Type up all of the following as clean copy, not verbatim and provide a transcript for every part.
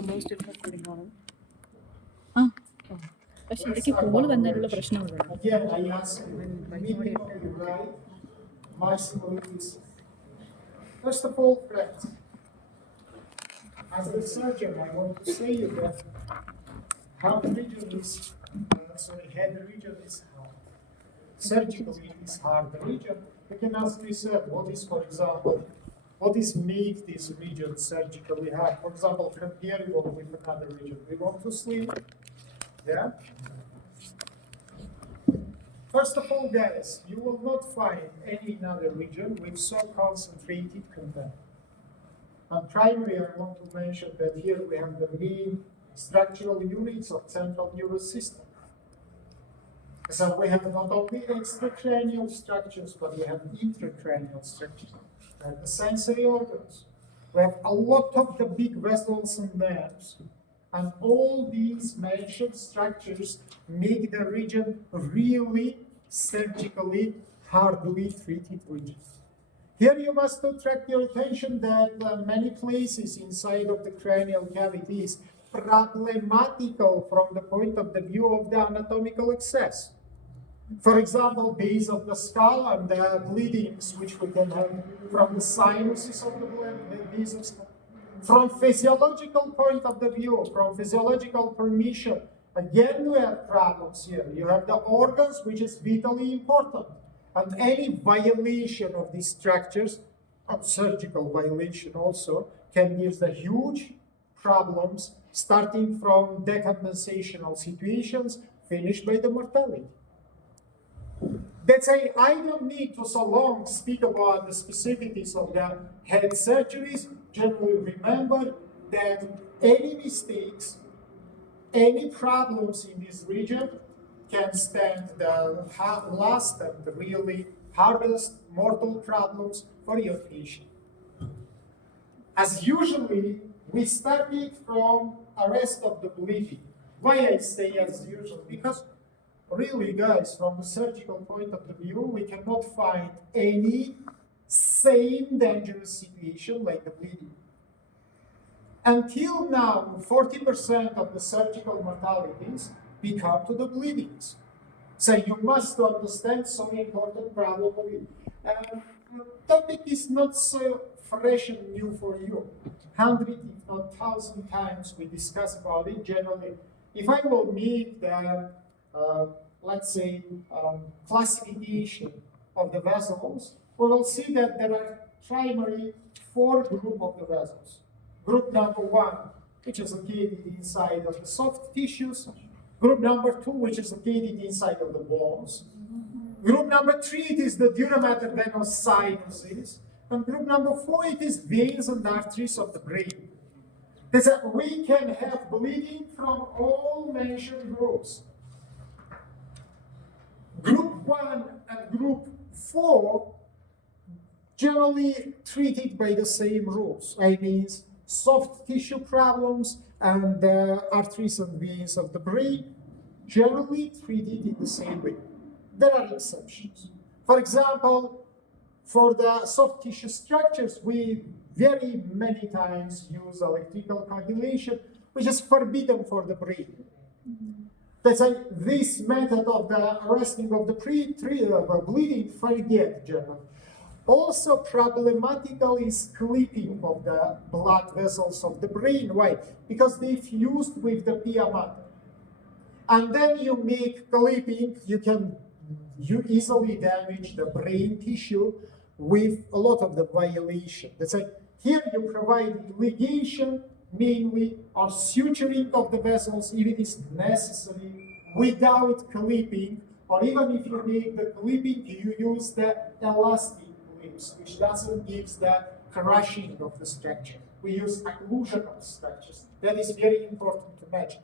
most interesting one. പക്ഷെ എനിക്ക് call വന്നാലുള്ള പ്രശ്നമുള്ളൂ. Again, I ask minimum you write, maximum is. First of all, friends, as a surgeon, I want to say you that heart region is, head region is hard. Surgically, it is hard region. You can ask yourself, what is, for example, what is make this region surgically hard? For example, from here you go with another region. We want to sleep. Yeah? First of all, guys, you will not find any other region with so concentrated content. And primary, I want to mention that here we have the main structural units of central nervous system. So we have not only extracranial structures, but we have intracranial structures. We have the sensory organs. We have a lot of the big vessels and nerves. And all these mentioned structures make the region really surgically hardly treated region. Here you must attract your attention that many places inside of the cranial cavity is problematical from the point of the view of the anatomical excess. For example, base of the skull and the bleedings which we can have from the sinuses of the base of skull. From physiological point of the view, from physiological permission, again we have problems here. You have the organs, which is vitally important. And any violation of these structures, and surgical violation also, can give the huge problems, starting from decompensational situations, finished by the mortality. That's why I don't need to so long speak about the specificities of the head surgeries. Generally remember that any mistakes, any problems in this region can stand the last and the really hardest mortal problems for your patient. As usually, we started from arrest of the bleeding. Why I say as usual? Because really, guys, from the surgical point of the view, we cannot find any same dangerous situation like the bleeding. Until now, 40% of the surgical mortalities become to the bleedings. So you must understand some important problem. The topic is not so fresh and new for you. 100, if not 1,000 times we discuss about it generally. If I will make the let's say, classification of the vessels, we will see that there are primary 4 groups of the vessels. Group number 1, which is located inside of the soft tissues. Group number 2, which is located inside of the bones. Group number 3, it is the dura mater venous sinuses. And group number 4, it is veins and arteries of the brain. That we can have bleeding from all mentioned groups. Group 1 and Group 4 generally treated by the same rules. I mean, soft tissue problems and the arteries and veins of the brain generally treated in the same way. There are exceptions. For example, for the soft tissue structures, we very many times use electrical coagulation, which is forbidden for the brain. That's why this method of the arresting of the bleeding, forget generally. Also problematical is clipping of the blood vessels of the brain. Why? Because they fused with the pia mater. And then you make clipping, you easily damage the brain tissue with a lot of the violation. That's why here you provide ligation, mainly, or suturing of the vessels if it is necessary, without clipping, or even if you make the clipping, you use the elastic clips, which doesn't give the crushing of the structure. We use occlusion of structures. That is very important to mention.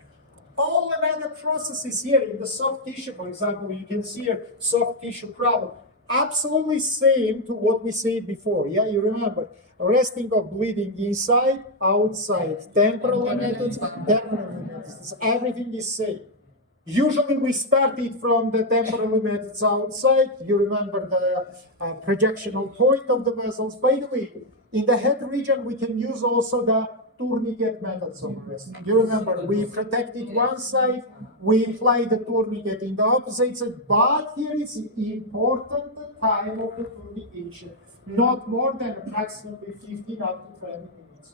All another processes here in the soft tissue, for example, you can see here soft tissue problem. Absolutely same to what we said before. Yeah, you remember. Arresting of bleeding inside, outside, temporal methods, temporal methods. Everything is same. Usually we started from the temporal methods outside. You remember the projectional point of the vessels. By the way, in the head region, we can use also the tourniquet methods of arrest. You remember, we protected one side, we applied the tourniquet in the opposite side, but here is important the time of the tourniquetion, not more than approximately 15 up to 20 minutes.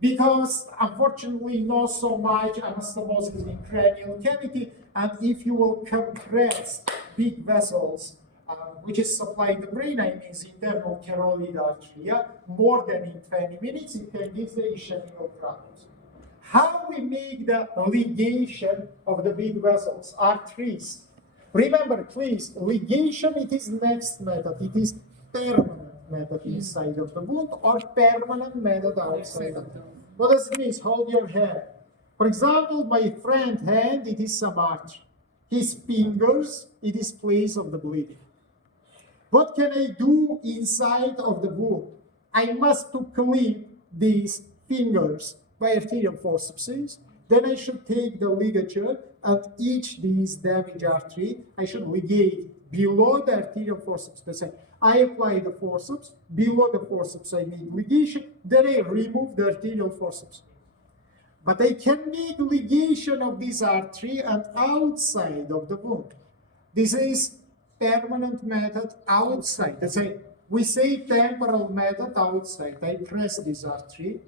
Because unfortunately, not so much anastomosis in cranial cavity, and if you will compress big vessels, which is supplying the brain, I mean the internal carotid artery, more than in 20 minutes, it can give the ischemical problems. How we make the ligation of the big vessels, arteries? Remember, please, ligation, it is next method. It is permanent method inside of the wound or permanent method outside of the wound. What does it mean? Hold your hand. For example, my friend's hand, it is some artery. His fingers, it is place of the bleeding. What can I do inside of the wound? I must to clip these fingers by arterial forceps. Then I should take the ligature and each these damaged artery, I should ligate below the arterial forceps. That's it. I apply the forceps, below the forceps I make ligation, then I remove the arterial forceps. But I can make ligation of this artery and outside of the wound. This is permanent method outside. That's why we say temporal method outside. I press this artery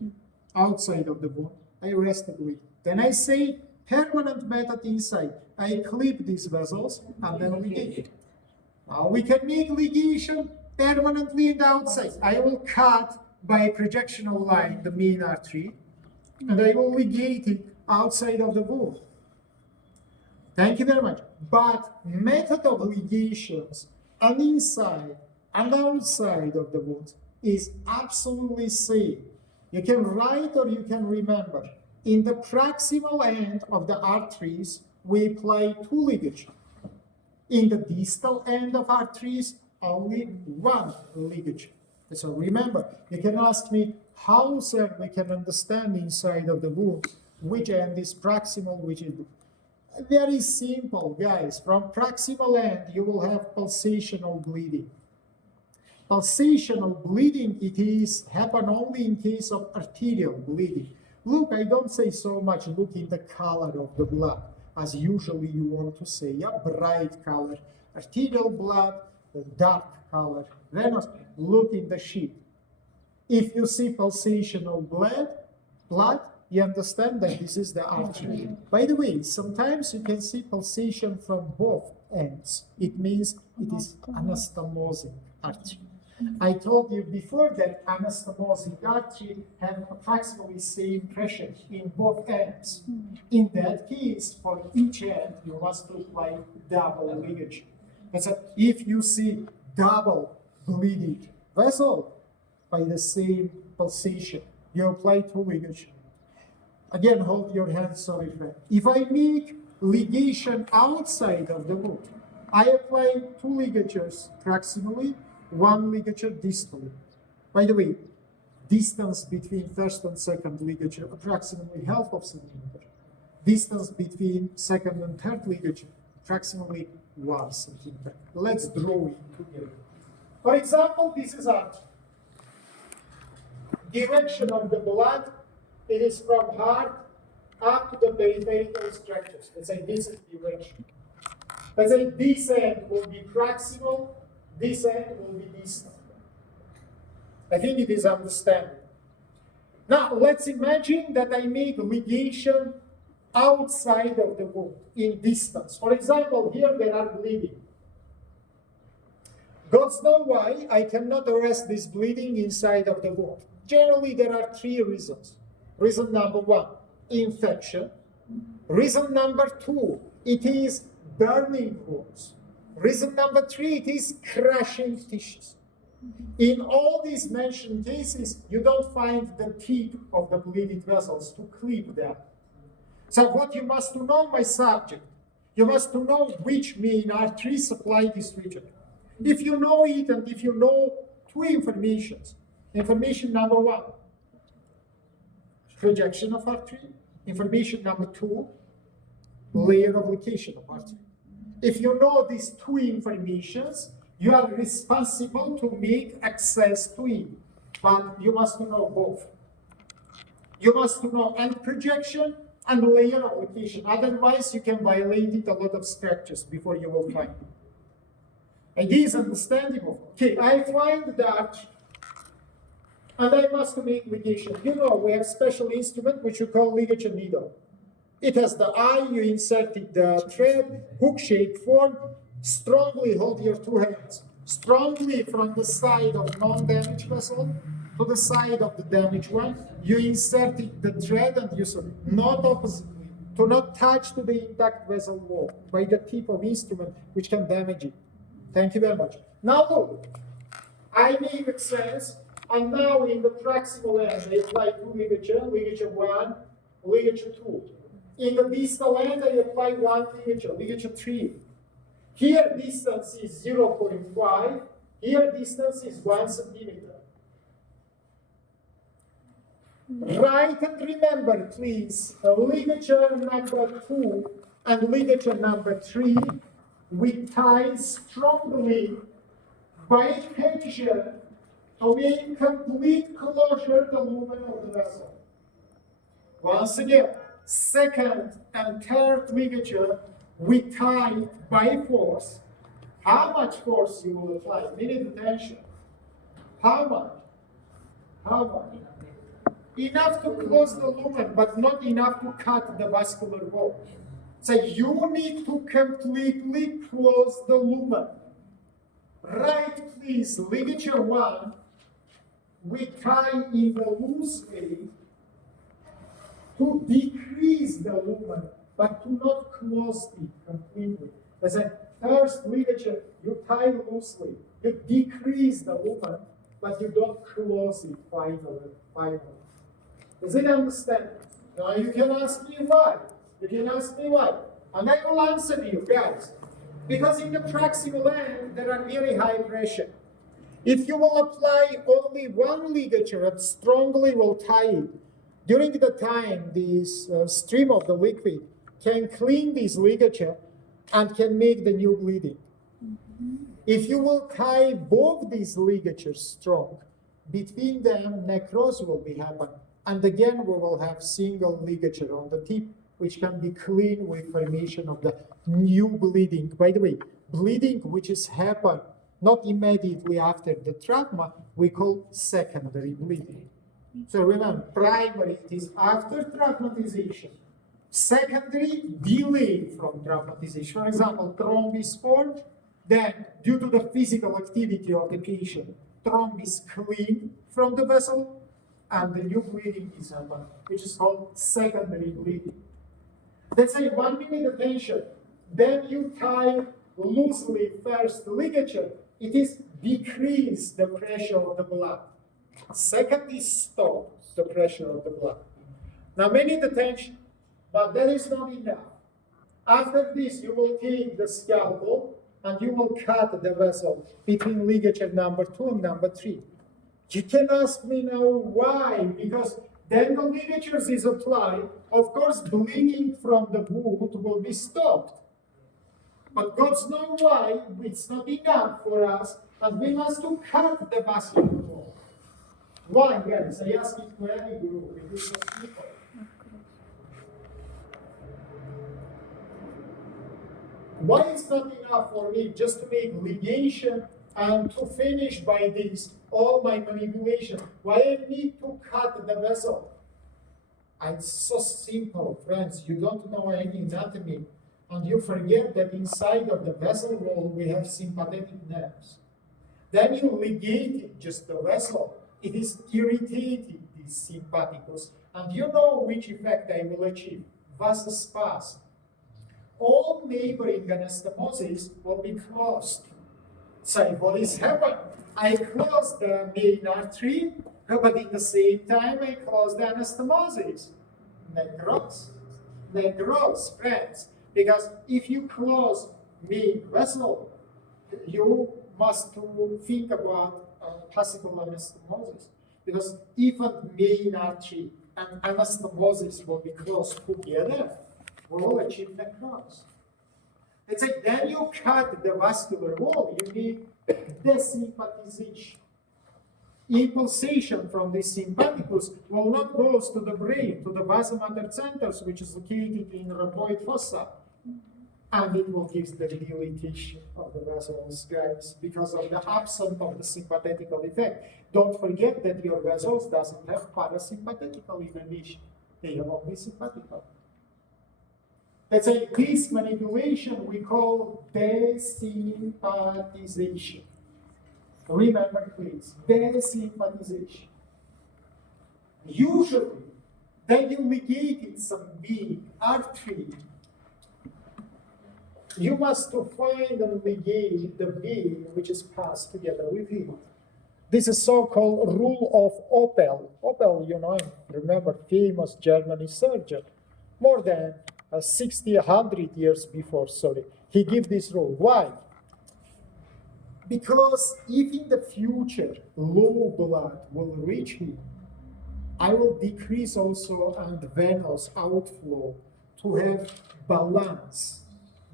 outside of the wound. I rest the bleeding. Then I say permanent method inside. I clip these vessels and then ligate. Now we can make ligation permanently in the outside. I will cut by projectional line the main artery and I will ligate it outside of the wound. Thank you very much. But method of ligations and inside and outside of the wound is absolutely same. You can write or you can remember. In the proximal end of the arteries, we apply 2 ligatures. In the distal end of arteries, only 1 ligature. So remember, you can ask me how, sir, we can understand inside of the wound which end is proximal, which is very simple, guys. From proximal end, you will have pulsational bleeding. Pulsational bleeding, it is happen only in case of arterial bleeding. Look, I don't say so much, look in the color of the blood, as usually you want to say, bright color, arterial blood, dark color, venous, look in the sheet. If you see pulsational blood, you understand that this is the artery. By the way, sometimes you can see pulsation from both ends. It means it is anastomosic artery. I told you before that anastomosic artery have approximately same pressure in both ends. In that case, for each end, you must apply double ligature. So if you see double bleeding vessel by the same pulsation, you apply 2 ligatures. Again, hold your hand, sorry friend. If I make ligation outside of the wound, I apply 2 ligatures proximally, 1 ligature distally. By the way, distance between first and second ligature, approximately half of centimeter. Distance between second and third ligature, approximately 1 centimeter. Let's draw it together. For example, this is artery. Direction of the blood, it is from heart up to the peripheral structures. Let's say this is direction. Let's say this end will be proximal, this end will be distal. I think it is understandable. Now, let's imagine that I make ligation outside of the wound, in distance. For example, here there are bleeding. God knows why I cannot arrest this bleeding inside of the wound. Generally, there are 3 reasons. Reason number 1, infection. Reason number 2, it is burning wounds. Reason number 3, it is crushing tissues. In all these mentioned cases, you don't find the tip of the bleeding vessels to clip them. So what you must know, my subject, you must know which main artery supply this region. If you know it and if you know 2 informations, information number 1, projection of artery. Information number 2, layer of location of artery. If you know these 2 informations, you are responsible to make access to it, but you must know both. You must know end projection and layer application. Otherwise, you can violate it a lot of structures before you will find it. And this is understandable. Okay, I find that, and I must make ligation. You know, we have special instrument which you call ligature needle. It has the eye, you inserted the thread, hook-shaped form, strongly hold your two hands, strongly from the side of non-damaged vessel to the side of the damaged one. You inserted the thread and you saw not oppositely, to not touch to the intact vessel wall by the tip of instrument which can damage it. Thank you very much. Now look, I make it sense, and now in the proximal end, I apply two ligature, ligature 1, ligature 2. In the distal end, I apply one ligature, ligature 3. Here distance is 0.5, here distance is 1 centimeter. Write and remember, please, ligature number 2 and ligature number 3, we tie strongly by tension to make complete closure the lumen of the vessel. Once again, second and third ligature, we tie by force. How much force you will apply? Minute attention. How much? How much? Enough to close the lumen, but not enough to cut the vascular wall. So you need to completely close the lumen. Right, please, ligature 1, we tie in the loose way to decrease the lumen, but to not close it completely. As a first ligature, you tie loosely, you decrease the lumen, but you don't close it finally. Does it understand? Now you can ask me why. You can ask me why. And I will answer you guys. Because in the proximal end, there are very high pressure. If you will apply only one ligature and strongly will tie it, during the time this stream of the liquid can clean this ligature and can make the new bleeding. If you will tie both these ligatures strong, between them necrosis will be happen. And again, we will have single ligature on the tip, which can be clean with formation of the new bleeding. By the way, bleeding which is happen not immediately after the trauma, we call secondary bleeding. So remember, primary it is after traumatization. Secondary, delay from traumatization. For example, thrombus formed, then due to the physical activity of the patient, thrombus clean from the vessel, and the new bleeding is happened, which is called secondary bleeding. Let's say 1 minute attention, then you tie loosely first ligature, it is decrease the pressure of the blood. Second is stop the pressure of the blood. Now minute attention, but that is not enough. After this, you will take the scalpel and you will cut the vessel between ligature number 2 and number 3. You can ask me now why, because then the ligatures is applied, of course bleeding from the wound will be stopped. But God knows why, it's not enough for us, and we must to cut the vascular wall. Why, guys? I ask it to any group, it is not people. Why it's not enough for me just to make ligation and to finish by this all my manipulation? Why I need to cut the vessel? It's so simple, friends. You don't know any anatomy, and you forget that inside of the vessel wall we have sympathetic nerves. Then you ligate just the vessel. It is irritating these sympathicus, and you know which effect I will achieve: vasospasm. All neighboring anastomosis will be closed. So what is happening? I close the main artery, but at the same time I close the anastomosis. Necrosis, friends. Because if you close main vessel, you must think about possible anastomosis. Because even main artery and anastomosis will be closed together, we will achieve necrosis. Let's say then you cut the vascular wall, you need desympathization. impulsation from this sympathicus will not go to the brain, to the vasomotor centers, which is located in rhomboid fossa. And it will give the dilatation of the vessels, guys, because of the absence of the sympathetical effect. Don't forget that your vessels doesn't have parasympathetical innervation. They have only sympathetical. Let's say this manipulation we call desympathization. Remember, please, desympathization. Usually, then you negated some big artery. You must find and negate the vein which is passed together with it. This is so-called rule of Opel. Opel, you know, remember, famous German surgeon, more than 60, 100 years before, sorry. He gave this rule. Why? Because if in the future low blood will reach him, I will decrease also and venous outflow to have balance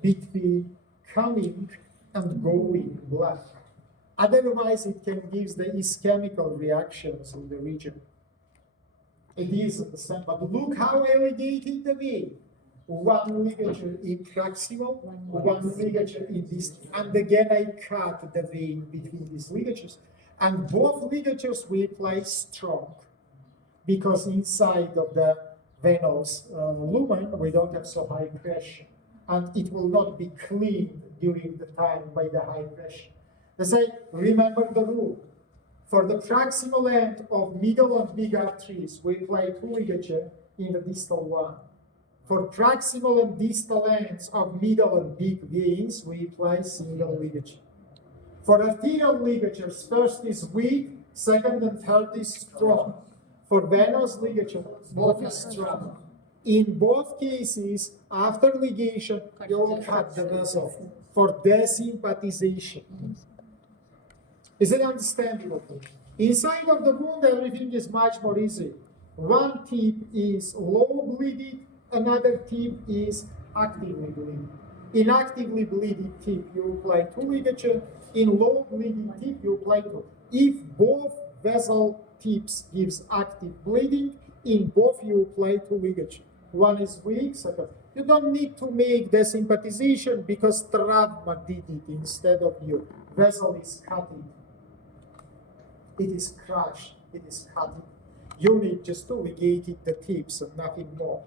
between coming and going blood. Otherwise, it can give the ischemical reactions in the region. It is the same, but look how elevated the vein. One ligature in proximal, one ligature in distal. And again, I cut the vein between these ligatures. And both ligatures we apply strong, because inside of the venous lumen, we don't have so high pressure. And it will not be cleaned during the time by the high pressure. Let's say, remember the rule. For the proximal end of middle and big arteries, we apply 2 ligature in the distal one. For proximal and distal ends of middle and big veins, we apply single ligature. For arterial ligatures, first is weak, second and third is strong. For venous ligature, both is strong. In both cases, after ligation, you will cut the vessel for desympathization. Is it understandable? Inside of the wound, everything is much more easy. One tip is low bleeding, another tip is actively bleeding. In actively bleeding tip, you apply 2 ligature. In low bleeding tip, you apply 2. If both vessel tips gives active bleeding, in both you apply 2 ligature. One is weak, second. You don't need to make desympathization because trauma did it instead of you. Vessel is cutting. It is crushed. It is cutting. You need just to ligate the tips and nothing more.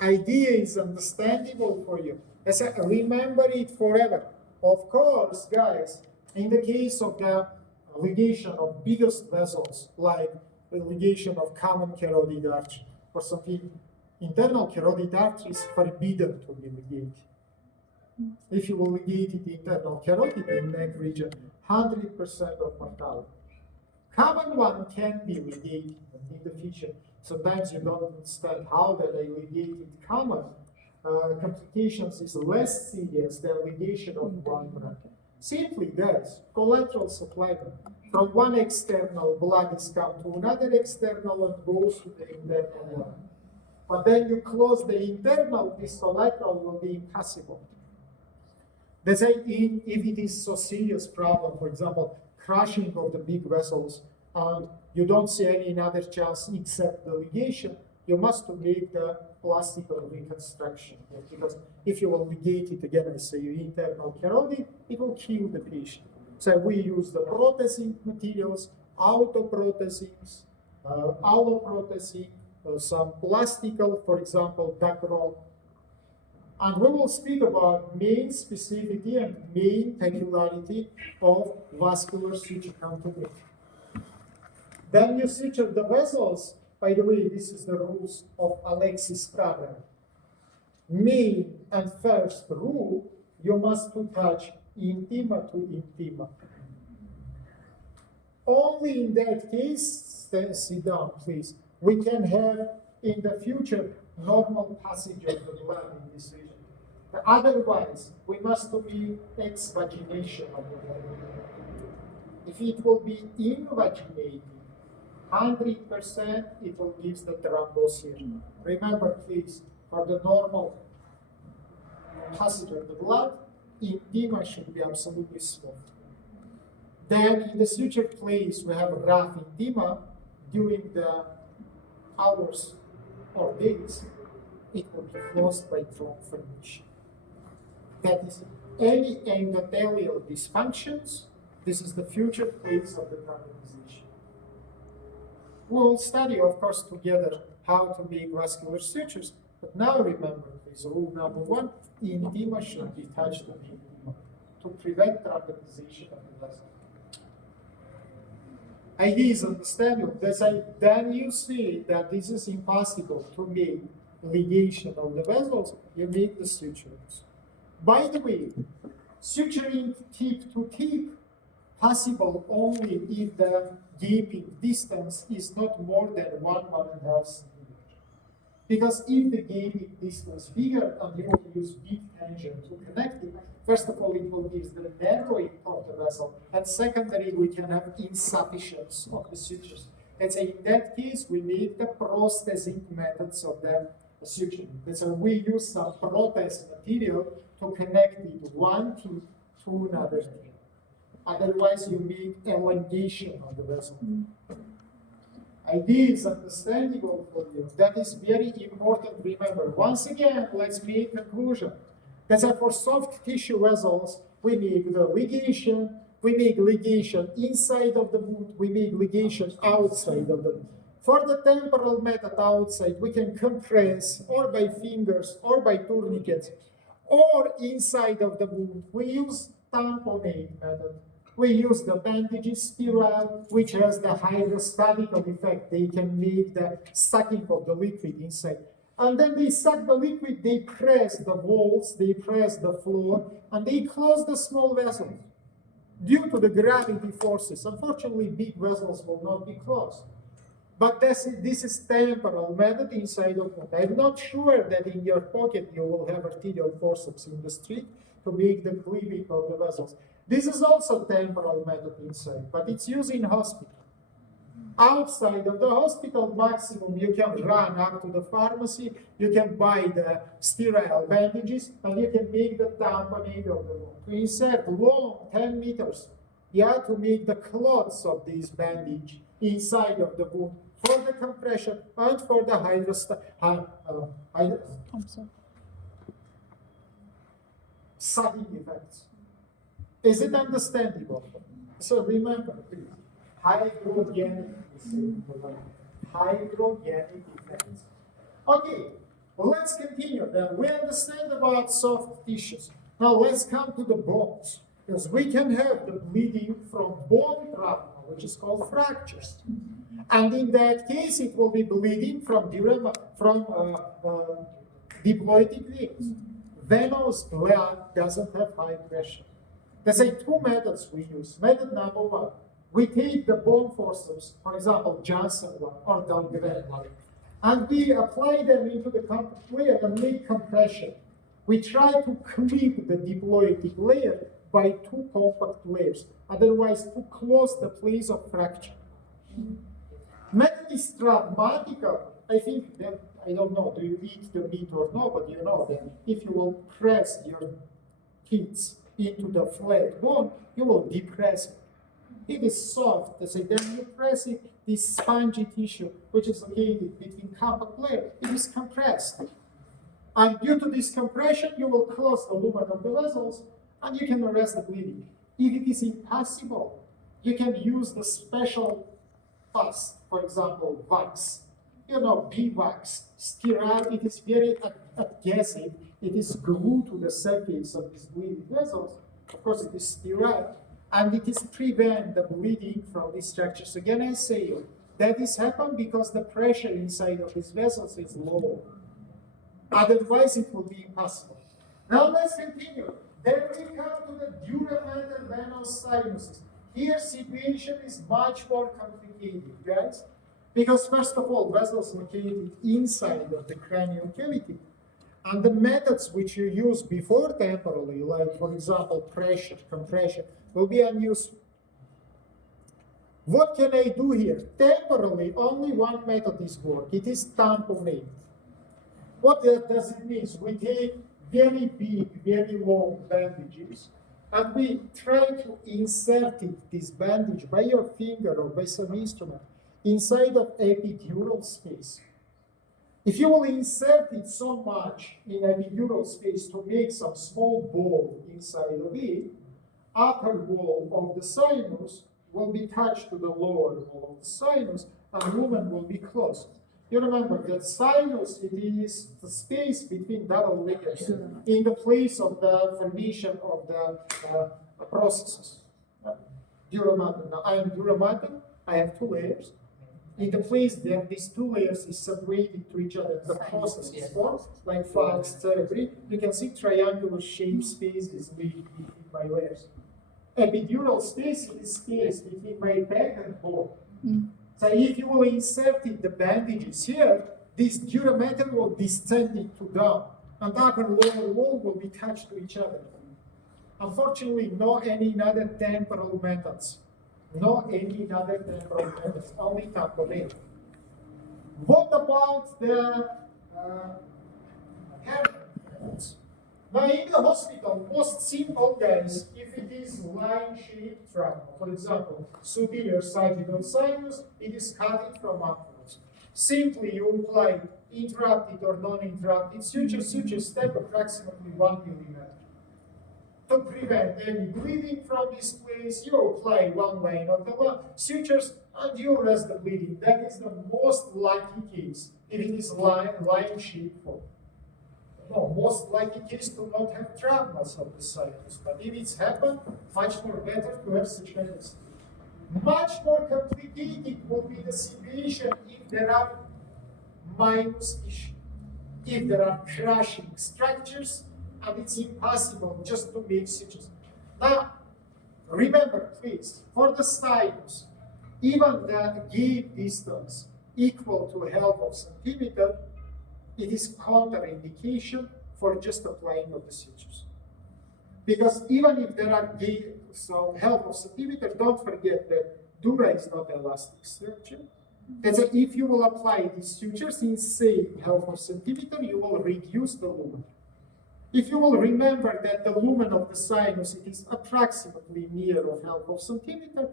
Idea is understandable for you. I said, remember it forever. Of course, guys, in the case of the ligation of biggest vessels, like the ligation of common carotid artery, or something, internal carotid artery is forbidden to be ligated. If you will ligate it internal carotid in neck region, 100% of mortality. Common one can be ligated in the future. Sometimes you don't understand how that a ligated common complications is less serious than ligation of one brand. Simply, guys, collateral supply from one external blood is come to another external and goes to the internal one. But then you close the internal, this collateral will be impossible. Let's say if it is so serious problem, for example, crushing of the big vessels, and you don't see any other chance except the ligation, you must make the plastical reconstruction. Because if you will ligate it again, I say internal carotid, it will kill the patient. So we use the protesing materials, autoprotesics, alloprotesic, some plastical, for example, Dacron. And we will speak about main specificity and main peculiarity of vascular suture continuity. Then you suture the vessels. By the way, this is the rules of Alexis Carrel. Main and first rule, you must touch intima to intima. Only in that case, sit down, please, we can have in the future normal passage of the blood in this region. Otherwise, we must be exvagination of the blood. If it will be invaginated, 100% it will give the thrombosis. Remember, please, for the normal passage of the blood, intima should be absolutely smooth. Then in the suture place, we have rough edema during the hours or days. It will be closed by thrombus formation. That is, any endothelial dysfunctions, this is the future place of the traumatization. We'll study, of course, together how to make vascular sutures, but now remember, please, rule number one, edema should be touched to the edema to prevent traumatization of the vessel. Idea is understandable. Then you see that this is impossible to make ligation of the vessels, you make the sutures. By the way, suturing tip to tip possible only if the gaping distance is not more than 1.5 centimeters. Because if the gaping distance bigger and you will use big tangent to connect it, first of all, it will give the narrowing of the vessel, and secondly, we can have insufficiency of the sutures. Let's say in that case, we need the prosthetic methods of the suturing. That's why we use some protest material to connect it one tip to another tip. Otherwise, you make elongation of the vessel. Idea is understandable for you. That is very important. Remember, once again, let's make conclusion. That's why for soft tissue vessels, we make the ligation, we make ligation inside of the wound, we make ligation outside of the wound. For the temporal method outside, we can compress or by fingers or by tourniquets or inside of the wound. We use tamponade method. We use the bandages sterile, which has the hydrostatical effect. They can make the sucking of the liquid inside. And then they suck the liquid, they press the walls, they press the floor, and they close the small vessels. Due to the gravity forces, unfortunately, big vessels will not be closed. But this is temporal method inside of wound. I'm not sure that in your pocket you will have arterial forceps in the street to make the cleaving of the vessels. This is also temporal method inside, but it's used in hospital. Outside of the hospital, maximum you can run up to the pharmacy, you can buy the sterile bandages, and you can make the tamponade of the wound. To insert long 10 meters, you have to make the clots of this bandage inside of the wound for the compression and for the sucking effects. Is it understandable? So remember, please, hydrogenic effects. Okay, well, let's continue. Then we understand about soft tissues. Now let's come to the bones, because we can have the bleeding from bone trauma, which is called fractures. And in that case, it will be bleeding from diploidic veins. Venous blood doesn't have high pressure. There's two methods we use. Method number one, we take the bone forceps, for example, Johnson one or Dahlgren one, and we apply them into the compact layer and make compression. We try to clip the diploidic layer by two compact layers, otherwise to close the place of fracture. Method is traumatical. I think that, I don't know, do you eat the meat or not, but you know that if you will press your teeth into the flat bone, you will depress it. It is soft, then you press it, this spongy tissue, which is located between compact layers, it is compressed. And due to this compression, you will close the lumen of the vessels, and you can arrest the bleeding. If it is impossible, you can use the special pus, for example, wax. You know, beeswax, sterile, it is very adhesive. It is glued to the surface of these bleeding vessels. Of course, it is sterile, and it is prevent the bleeding from these structures. Again, I say that is happen because the pressure inside of these vessels is low. Otherwise, it will be impossible. Now let's continue. Then we come to the durameter venous sinuses. Here, situation is much more complicated, guys. Because first of all, vessels located inside of the cranial cavity. And the methods which you use before temporally, like for example, pressure, compression, will be unuseful. What can I do here? Temporally, only one method is work. It is tamponade. What does it mean? We take very big, very long bandages, and we try to insert this bandage by your finger or by some instrument inside of epidural space. If you will insert it so much in epidural space to make some small ball inside of it, upper wall of the sinus will be touched to the lower wall of the sinus, and lumen will be closed. You remember that sinus, it is the space between double layers in the place of the formation of the processes. Dura mater. Now I am dura mater, I have two layers. In the place there, these two layers is separated to each other. The process is formed, like falx cerebri. You can see triangular shaped spaces between my layers. Epidural space is space between my back and bone. So if you will insert the bandages here, this dura mater will descend it to down, and upper and lower wall will be attached to each other. Unfortunately, no any other temporal methods. No any other temporal methods, only tamponade. What about the hair methods? Now in the hospital, most simple guys, if it is line-shaped trauma, for example, superior sagittal sinus, it is cut from upwards. Simply you apply interrupted or non-interrupted suture step approximately 1 millimeter. To prevent any bleeding from this place, you apply one line of the sutures and you arrest the bleeding. That is the most likely case if it is line-shaped form. No, most likely case to not have traumas of the sinus, but if it's happened, much more better to have such kind of situation. Much more complicated will be the situation if there are minus issues, if there are crushing structures, and it's impossible just to make sutures. Now, remember, please, for the sinus, even the gate distance equal to half of centimeter, it is contraindication for just applying of the sutures. Because even if there are gate, so half of centimeter, don't forget that dura is not elastic structure. And so if you will apply these sutures in, say, half of centimeter, you will reduce the lumen. If you will remember that the lumen of the sinus, it is approximately near of half of centimeter,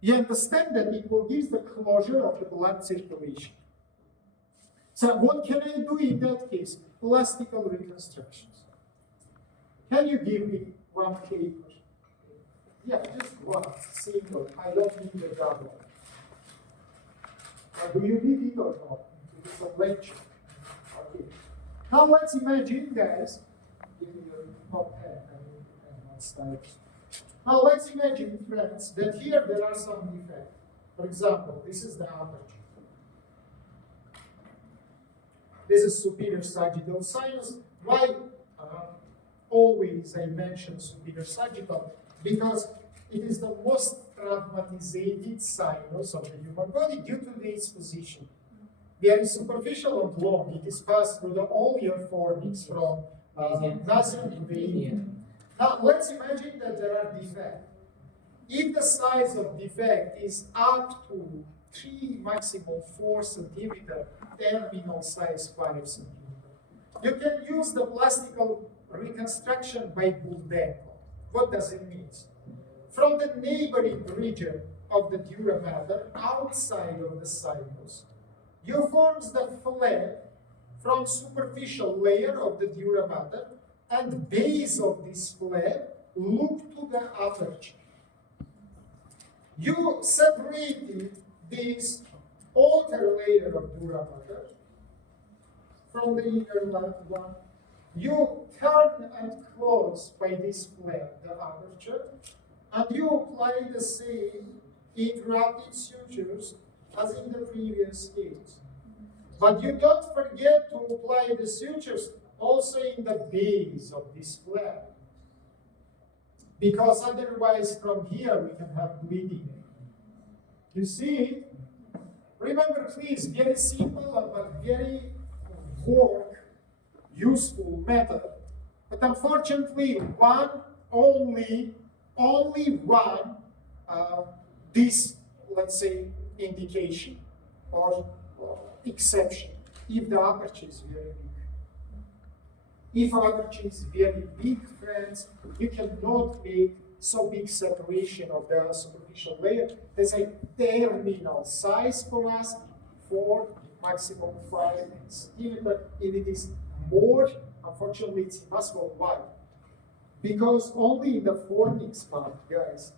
you understand that it will give the closure of the blood circulation. So what can I do in that case? Elastical reconstructions. Can you give me one paper? Yeah, just one, single. I don't need the double. Do you need it or not? It's a lecture. Okay. Now let's imagine, guys, now let's imagine, friends, that here there are some defects. For example, this is the aperture. This is superior sagittal sinus. Why always I mention superior sagittal? Because it is the most traumatized sinus of the human body due to its position. Very superficial and long. It is passed through all your fornix from nasal to the ear. Now let's imagine that there are defects. If the size of defect is up to 3, maximum 4 centimeter, terminal size 5 centimeter, you can use the plastical reconstruction by Buldenko. What does it mean? From the neighboring region of the dura mater, outside of the sinus, you form the flap from superficial layer of the dura mater, and base of this flap look to the aperture. You separated this outer layer of dura mater from the inner one. You turn and close by this flap the aperture, and you apply the same interrupted sutures as in the previous case. But you don't forget to apply the sutures also in the base of this flap, because otherwise from here we can have bleeding. You see? Remember, please, very simple but very useful method. But unfortunately, only one this, let's say, indication or exception, if the aperture is very big. If average is very big, friends, you cannot make so big separation of the superficial layer. There's a terminal size for us, 4, maximum 5 centimeter. If it is more, unfortunately, it's impossible. Why? Because only in the forming part, guys,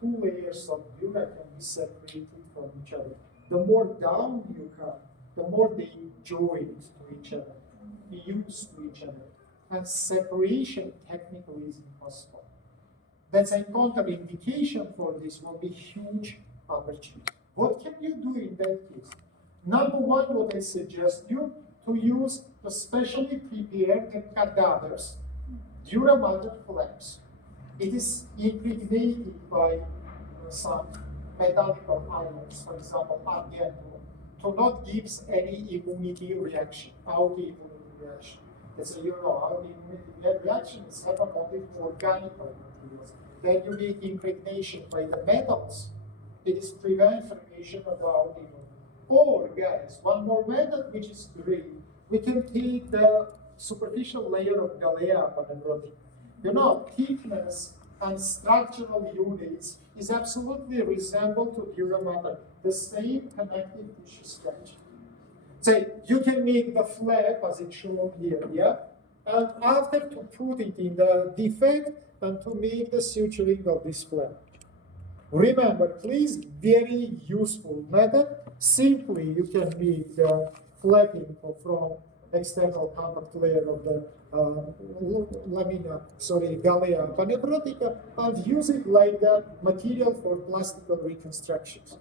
2 layers of dura can be separated from each other. The more down you come, the more they join to each other, fuse to each other. And separation technically is impossible. That's a contraindication for this will be huge aperture. What can you do in that case? Number one, what I suggest you to use to specially prepare the cadavers, dura mater flaps. It is impregnated by some metallical ions, for example, argento, to not give any immunity reaction, autoimmunity reaction. That's a autoimmunity reactions happen only to organic materials. Then you need impregnation by the metals. It is prevent formation of the autoimmunity. Or, guys, one more method which is great. We can take the superficial layer of Galea pannephrotica. You know, thickness and structural units is absolutely resemble to dura mater, the same connective tissue structure. So you can make the flap as it's shown here, yeah? And after to put it in the defect and to make the suturing of this flap. Remember, please, very useful method. Simply, you can make the flapping from external contact layer of the Galea pannephrotica and use it like the material for plastical reconstructions.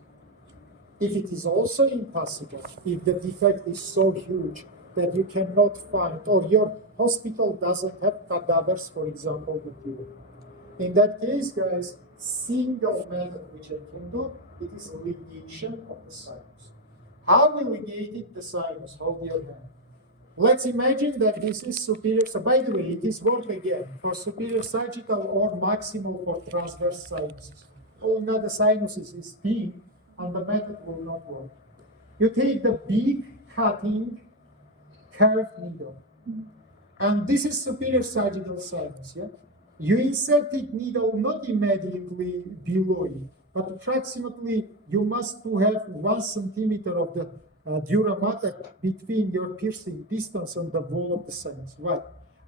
If it is also impossible, if the defect is so huge that you cannot find, or your hospital doesn't have cadavers, for example, with you. In that case, guys, single method which I can do, it is ligation of the sinus. How we ligated the sinus? Hold your hand. Let's imagine that this is superior, so by the way, it is work again for superior sagittal or maximal for transverse sinuses. All other sinuses is big, and the method will not work. You take the big cutting curved needle, and this is superior sagittal sinus, yeah? You insert the needle not immediately below it, but approximately you must to have 1 centimeter of the dura mater between your piercing distance and the wall of the sinus. Why?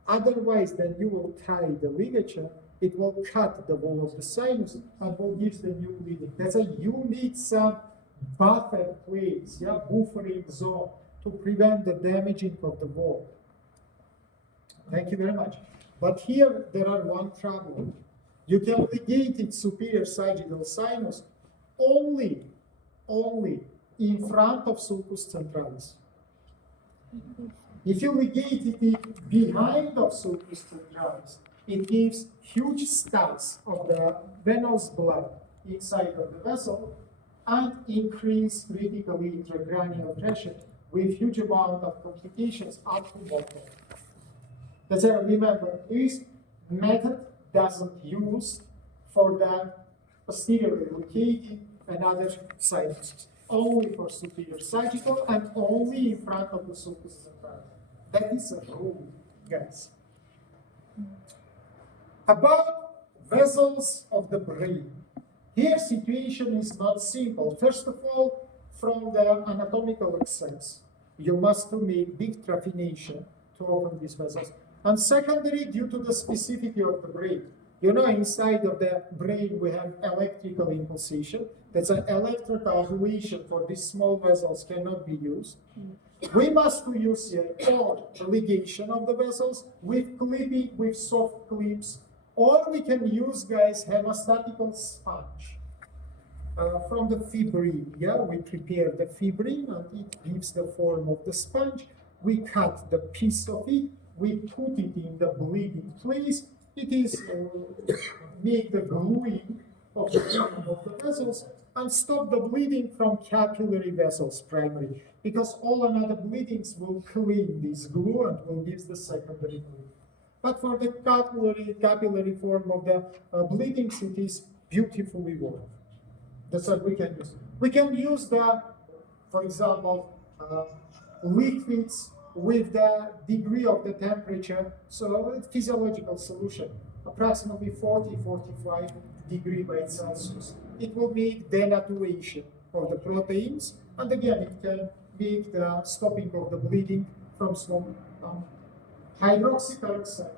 Otherwise, then you will tie the ligature, it will cut the wall of the sinus and will give the new bleeding. That's why you need some buffer place, yeah, buffering zone to prevent the damaging of the wall. Thank you very much. But here there are one problem. You can ligate it superior sagittal sinus only in front of sulcus centralis. If you ligate it behind of sulcus centralis, it gives huge stacks of the venous blood inside of the vessel and increase critically intracranial pressure with huge amount of complications up to mortal. That's why remember, this method doesn't use for the posterior locating and other sinuses, only for superior sagittal and only in front of the sulcus centralis. That is a rule, guys. About vessels of the brain. Here situation is not simple. First of all, from the anatomical sense, you must make big trephination to open these vessels. And secondary, due to the specificity of the brain. You know, inside of the brain we have electrical impulsation. That's an electrical relation for these small vessels cannot be used. We must use here or ligation of the vessels with clipping, with soft clips, or we can use, guys, hemostatical sponge from the fibrin. Yeah, we prepare the fibrin and it gives the form of the sponge. We cut the piece of it. We put it in the bleeding place. It is make the gluing of the vessels and stop the bleeding from capillary vessels primary, because all another bleedings will clean this glue and will give the secondary bleeding. But for the capillary form of the bleedings, it is beautifully worked. That's what we can use. We can use the, for example, liquids with the degree of the temperature, so a physiological solution, approximately 40-45 degree by Celsius. It will make denaturation of the proteins, and again, it can make the stopping of the bleeding from smoke. Hydroxyperoxide.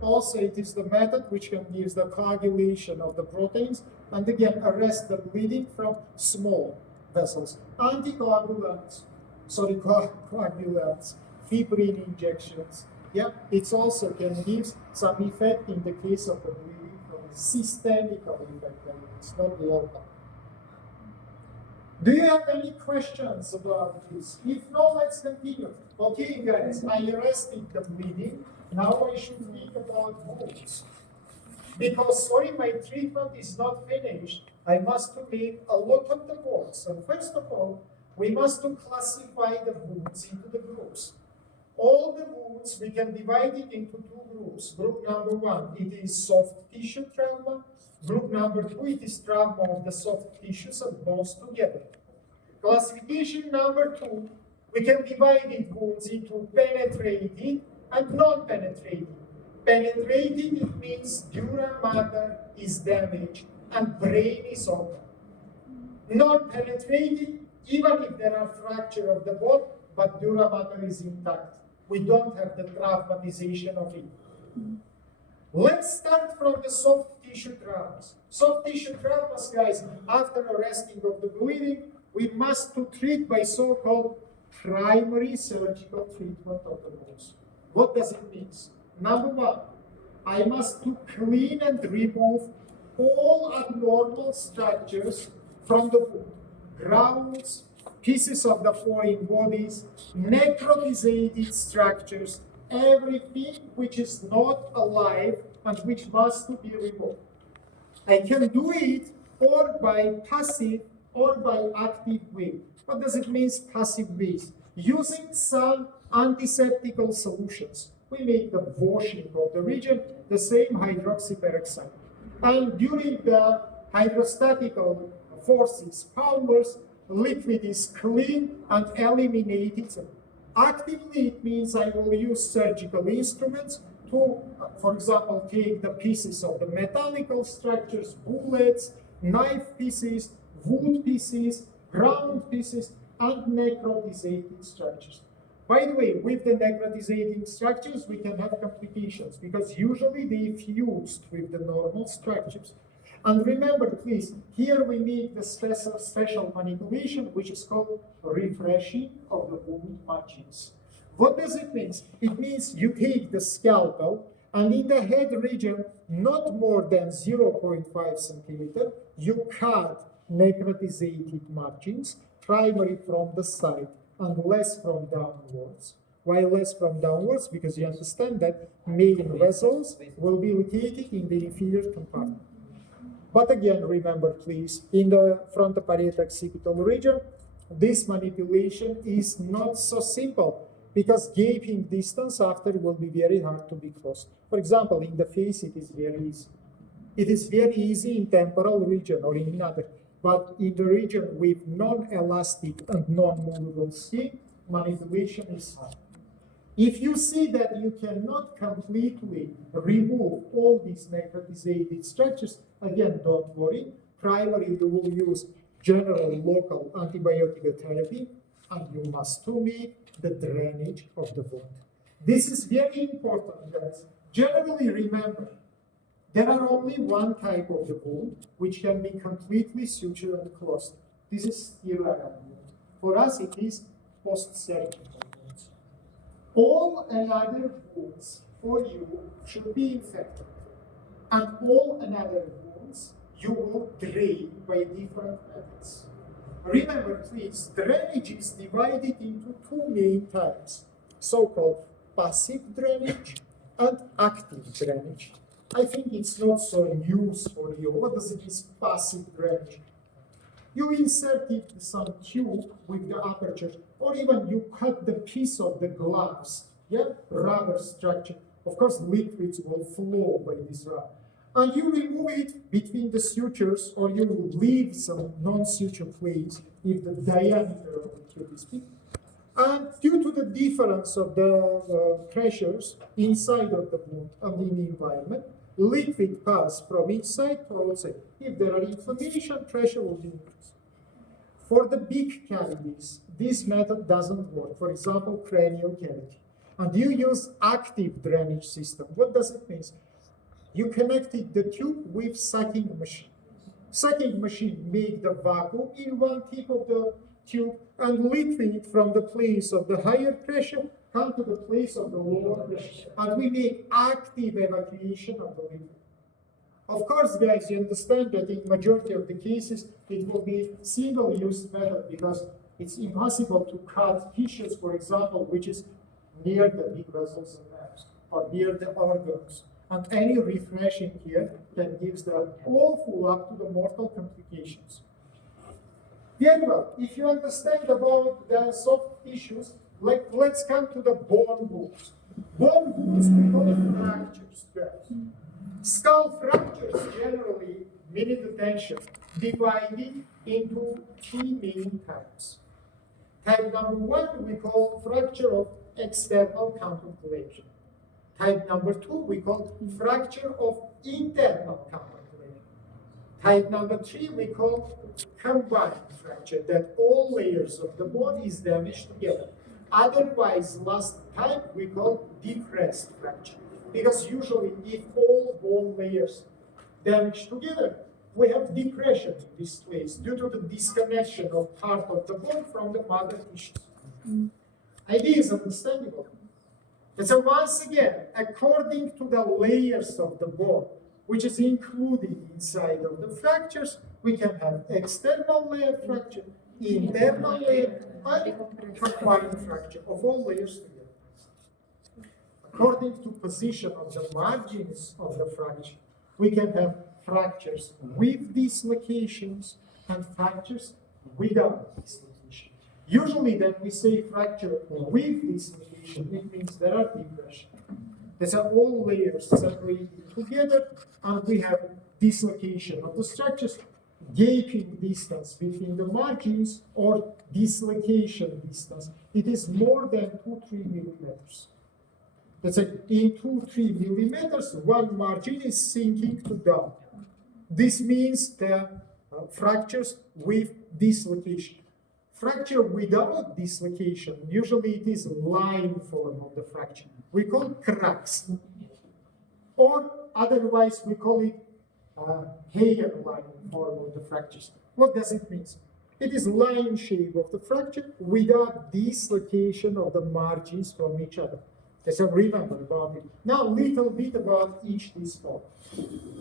Also, it is the method which can give the coagulation of the proteins and again arrest the bleeding from small vessels. Anticoagulants, coagulants, fibrin injections. Yeah, it also can give some effect in the case of the bleeding from a systemic effect, it's not local. Do you have any questions about this? If not, let's continue. Okay, guys, I arrested the bleeding. Now I should think about wounds. Because, sorry, my treatment is not finished. I must make a lot of the work. So first of all, we must classify the wounds into the groups. All the wounds, we can divide it into two groups. Group number one, it is soft tissue trauma. Group number two, it is trauma of the soft tissues and bones together. Classification number two, we can divide it wounds into penetrating and non-penetrating. Penetrating, it means dura mater is damaged and brain is open. Non-penetrating, even if there are fracture of the bone, but dura mater is intact. We don't have the traumatization of it. Let's start from the soft tissue traumas. Soft tissue traumas, guys, after arresting of the bleeding, we must treat by so-called primary surgical treatment of the bones. What does it mean? Number one, I must clean and remove all abnormal structures from the wound. Grounds, pieces of the foreign bodies, necrotizated structures, everything which is not alive and which must be removed. I can do it or by passive or by active way. What does it mean, passive ways? Using some antiseptical solutions. We make the washing of the region, the same hydroxyperoxide. And during the hydrostatical forces, powers, liquid is clean and eliminated. Actively, it means I will use surgical instruments to, for example, take the pieces of the metallical structures, bullets, knife pieces, wood pieces, ground pieces, and necrotizated structures. By the way, with the necrotizating structures, we can have complications because usually they fused with the normal structures. And remember, please, here we make the special manipulation, which is called refreshing of the wound margins. What does it mean? It means you take the scalpel and in the head region, not more than 0.5 centimeter, you cut necrotizated margins, primary from the side and less from downwards. Why less from downwards? Because you understand that main vessels will be located in the inferior compartment. But again, remember please, in the frontoparieto-occipital region, this manipulation is not so simple because gaping distance after will be very hard to be crossed. For example, in the face, it is very easy. It is very easy in temporal region or in other, but in the region with non-elastic and non-movable skin, manipulation is hard. If you see that you cannot completely remove all these necrotizated structures, again, don't worry. Primarily, you will use general local antibiotic therapy, and you must make the drainage of the wound. This is very important, guys. Generally, remember, there are only one type of the wound which can be completely sutured and closed. This is sterile wound. For us, it is post-surgical wounds. All another wounds for you should be infected, and all another wounds you will drain by different methods. Remember, please, drainage is divided into two main types, so-called passive drainage and active drainage. I think it's not so news for you. What does it mean, passive drainage? You inserted some tube with the aperture, or even you cut the piece of the gloves, rubber structure. Of course, liquids will flow by this rubber. And you remove it between the sutures, or you will leave some non-suture place if the diameter of the tube is big. And due to the difference of the pressures inside of the wound and in the environment, liquid pass from each side to outside. If there are inflammation, pressure will be increased. For the big cavities, this method doesn't work. For example, cranial cavity. And you use active drainage system. What does it mean? You connected the tube with sucking machine. Sucking machine make the vacuum in one tip of the tube, and liquid from the place of the higher pressure come to the place of the lower pressure. And we make active evacuation of the liquid. Of course, guys, you understand that in majority of the cases, it will be single-use method because it's impossible to cut tissues, for example, which is near the big vessels and nerves or near the organs. And any refreshing here can give the awful up to the mortal complications. Very well, if you understand about the soft tissues, let's come to the bone wounds. Bone wounds, we call it fractures, guys. Skull fractures generally, minute attention, divided into three main types. Type number one, we call fracture of external contemplation. Type number two, we call fracture of internal contemplation. Type number three, we call combined fracture, that all layers of the bone is damaged together. Otherwise, last type we call depressed fracture. Because usually if all bone layers damage together, we have depression in this place due to the disconnection of part of the bone from the mother tissues. Idea is understandable. And so once again, according to the layers of the bone, which is included inside of the fractures, we can have external layer fracture, internal layer, and combined fracture of all layers together. According to position of the margins of the fracture, we can have fractures with dislocations and fractures without dislocation. Usually then we say fracture with dislocation, it means there are depression. These are all layers separated together, and we have dislocation of the structures, gaping distance between the margins or dislocation distance. It is more than 2-3 millimeters. That's like in 2-3 millimeters, one margin is sinking to down. This means the fractures with dislocation. Fracture without dislocation, usually it is line form of the fracture. We call it cracks. Or otherwise we call it hairline form of the fractures. What does it mean? It is line shape of the fracture without dislocation of the margins from each other. So remember about it. Now, a little bit about each discord.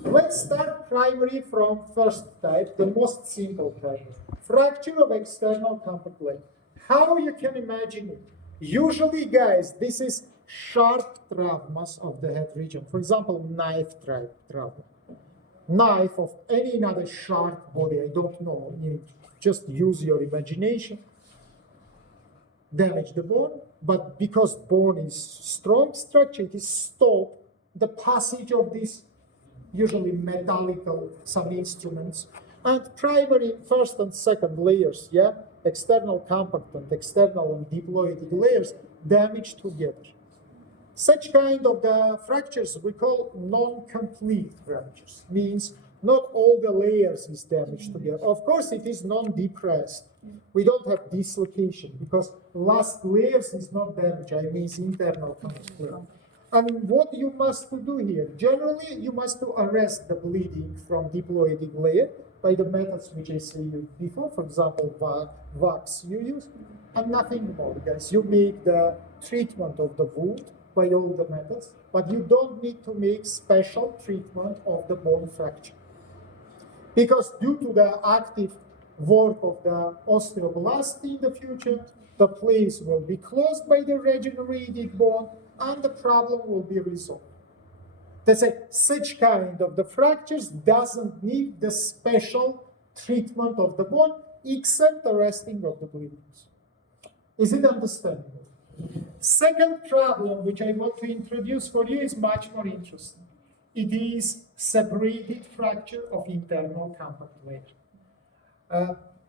Let's start primary from first type, the most simple type. Fracture of external compact leg. How you can imagine it? Usually, guys, this is sharp traumas of the head region. For example, knife trauma. Knife of any other sharp body, I don't know. You just use your imagination. Damage the bone, but because bone is strong structure, it is stop the passage of these usually metallical some instruments, and primary first and second layers, external compact and external and diploidic layers damage together. Such kind of the fractures we call non-complete fractures, means not all the layers is damaged together. Of course, it is non-depressed. We don't have dislocation because last layers is not damaged. I mean internal compact. And what you must do here? Generally, you must arrest the bleeding from diploidic layer by the methods which I said before. For example, wax you use, and nothing more, guys. You make the treatment of the wound by all the methods, but you don't need to make special treatment of the bone fracture. Because due to the active work of the osteoblast in the future, the place will be closed by the regenerated bone and the problem will be resolved. That's such kind of the fractures doesn't need the special treatment of the bone except arresting of the bleedings. Is it understandable? Second problem which I want to introduce for you is much more interesting. It is separated fracture of internal compact layer.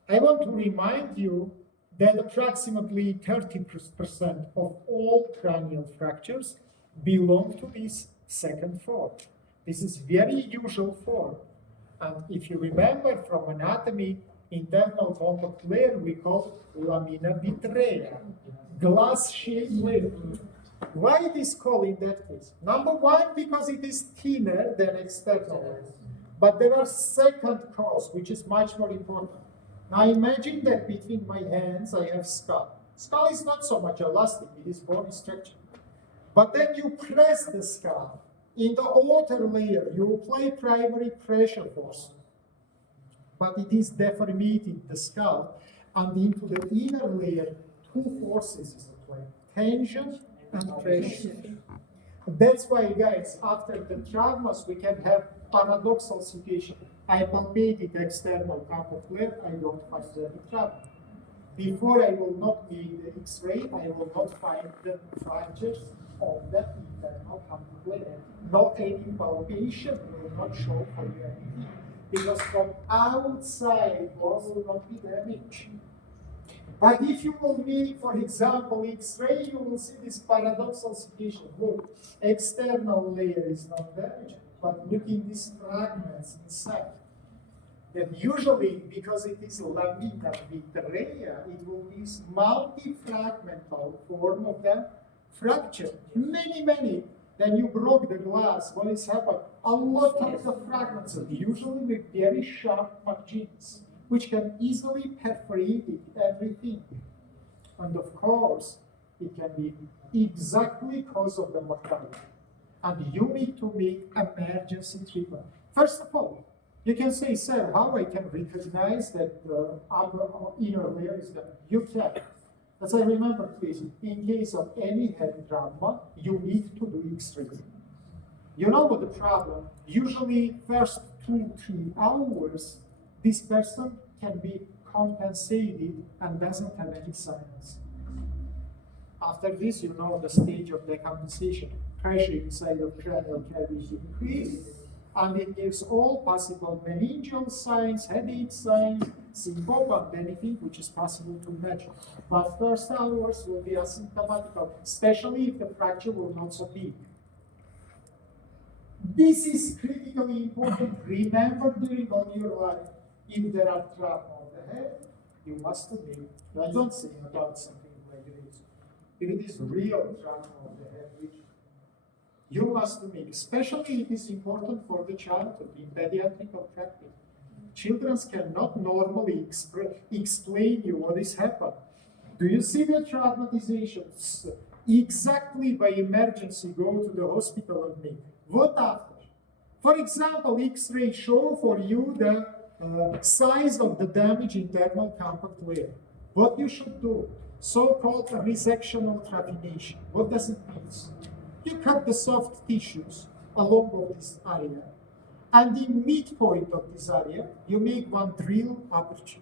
I want to remind you that approximately 30% of all cranial fractures belong to this second form. This is very usual form. And if you remember from anatomy, internal compact layer we call lamina vitrea, glass-shaped layer. Why it is called in that case? Number one, because it is thinner than external layer. But there are second cause, which is much more important. Now imagine that between my hands I have skull. Skull is not so much elastic, it is bony structure. But then you press the skull. In the outer layer, you apply primary pressure force. But it is deforming the skull. And into the inner layer, two forces is applied, tension and pressure. That's why, guys, after the traumas, we can have paradoxal situation. I palpated external compact layer, I don't find any trauma. Before I will not make the X-ray, I will not find the fractures of the internal compact layer. Not any palpation will not show for you anything. Because from outside, walls will not be damaged. But if you will make, for example, X-ray, you will see this paradoxal situation. Look, external layer is not damaged, but look in these fragments inside. That usually, because it is lamina vitrea, it will be multi-fragmental form of the fracture. Many. Then you broke the glass. What is happened? A lot of the fragments, usually with very sharp margins, which can easily perforate everything. And of course, it can be exactly cause of the mortality. And you need to make emergency treatment. First of all, you can say, sir, how I can recognize that the upper or inner layer is done? You can. As I remember, please, in case of any head trauma, you need to do X-ray. You know what the problem? Usually, first 2-3 hours, this person can be compensated and doesn't have any signs. After this, you know the stage of decompensation. Pressure inside of cranial cavity increases, and it gives all possible meningeal signs, headache signs, syncope, and anything which is possible to measure. But first hours will be asymptomatical, especially if the fracture will not so big. This is critically important. Remember during all your life, if there are trauma of the head, you must make. I don't say about something like this. If it is real trauma of the head, which you must make, especially it is important for the childhood in pediatric practice. Children cannot normally explain you what is happened. Do you see the traumatizations? Exactly by emergency, go to the hospital and make. What after? For example, X-ray show for you the size of the damage internal compact layer. What you should do? So-called resectional trephination. What does it mean? You cut the soft tissues along of this area, and in midpoint of this area, you make one drill aperture.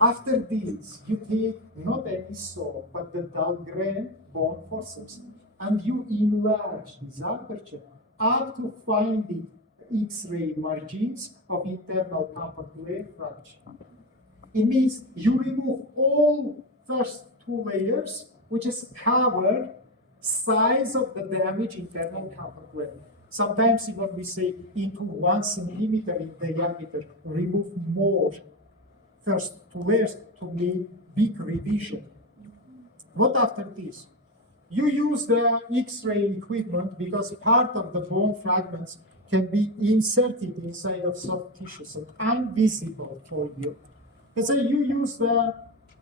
After this, you take not any saw, but the Dahlgren bone forceps, and you enlarge this aperture up to finding X-ray margins of internal compact layer fracture. It means you remove all first 2 layers, which is cover size of the damage internal compact layer. Sometimes even we say into 1 centimeter in diameter, remove more first 2 layers to make big revision. What after this? You use the X-ray equipment because part of the bone fragments can be inserted inside of soft tissues and invisible for you. Let's say you use the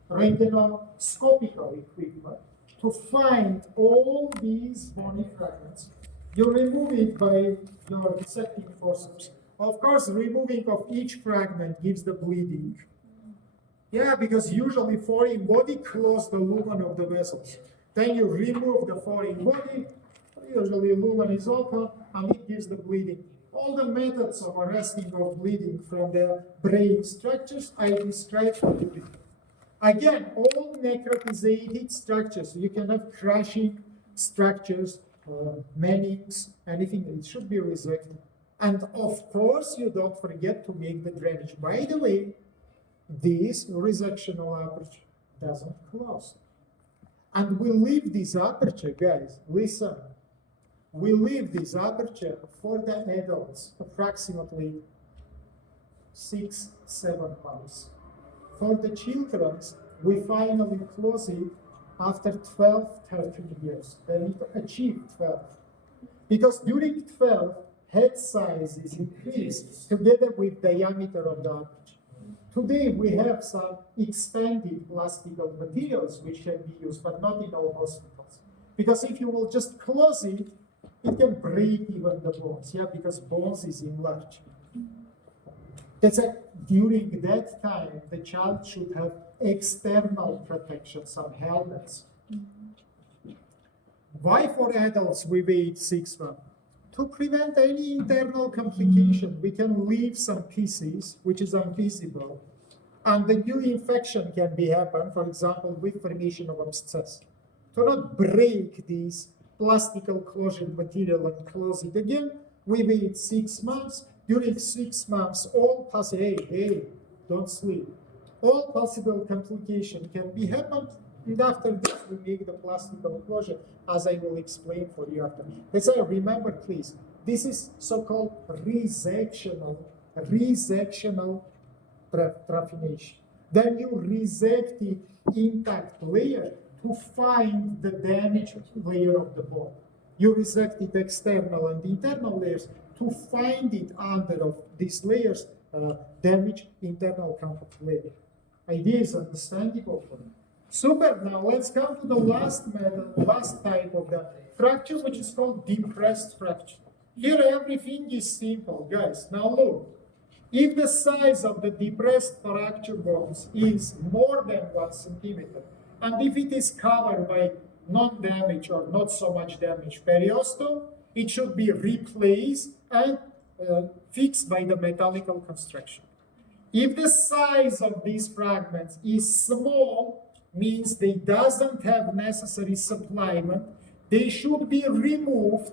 rentgenoscopical equipment to find all these bony fragments. You remove it by your dissecting forceps. Of course, removing of each fragment gives the bleeding. Yeah, because usually foreign body close the lumen of the vessels. Then you remove the foreign body, usually lumen is open, and it gives the bleeding. All the methods of arresting of bleeding from the brain structures I described to you. Again, all necrotizated structures, you can have crushing structures, meninges, anything, it should be resected. And of course, you don't forget to make the drainage. By the way, this resectional aperture doesn't close. And we leave this aperture, guys, listen, we leave this aperture for the adults approximately 6-7 months. For the children, we finally close it after 12-13 years. They need to achieve 12. Because during 12, head size is increased together with diameter of the aperture. Today we have some expanded plastical materials which can be used, but not in all hospitals. Because if you will just close it, it can break even the bones, yeah, because bones is enlarged. That's why during that time, the child should have external protection, some helmets. Why for adults we wait 6 months? To prevent any internal complication, we can leave some pieces, which is invisible, and the new infection can be happen, for example, with formation of abscess. To not break this plastical closure material and close it again, we wait 6 months. During 6 months, all possible, hey, don't sleep. All possible complication can be happened, and after this, we make the plastical closure, as I will explain for you after. Let's say, remember, please, this is so-called resectional trephination. Then you resect the intact layer to find the damaged layer of the bone. You resect it external and internal layers to find it under of these layers, damaged internal compact layer. Idea is understandable for me. Super, now let's come to the last type of the fracture, which is called depressed fracture. Here everything is simple, guys. Now look, if the size of the depressed fracture bones is more than 1 centimeter, and if it is covered by non-damaged or not so much damaged periosteum, it should be replaced and fixed by the metallical construction. If the size of these fragments is small, means they doesn't have necessary supplement, they should be removed,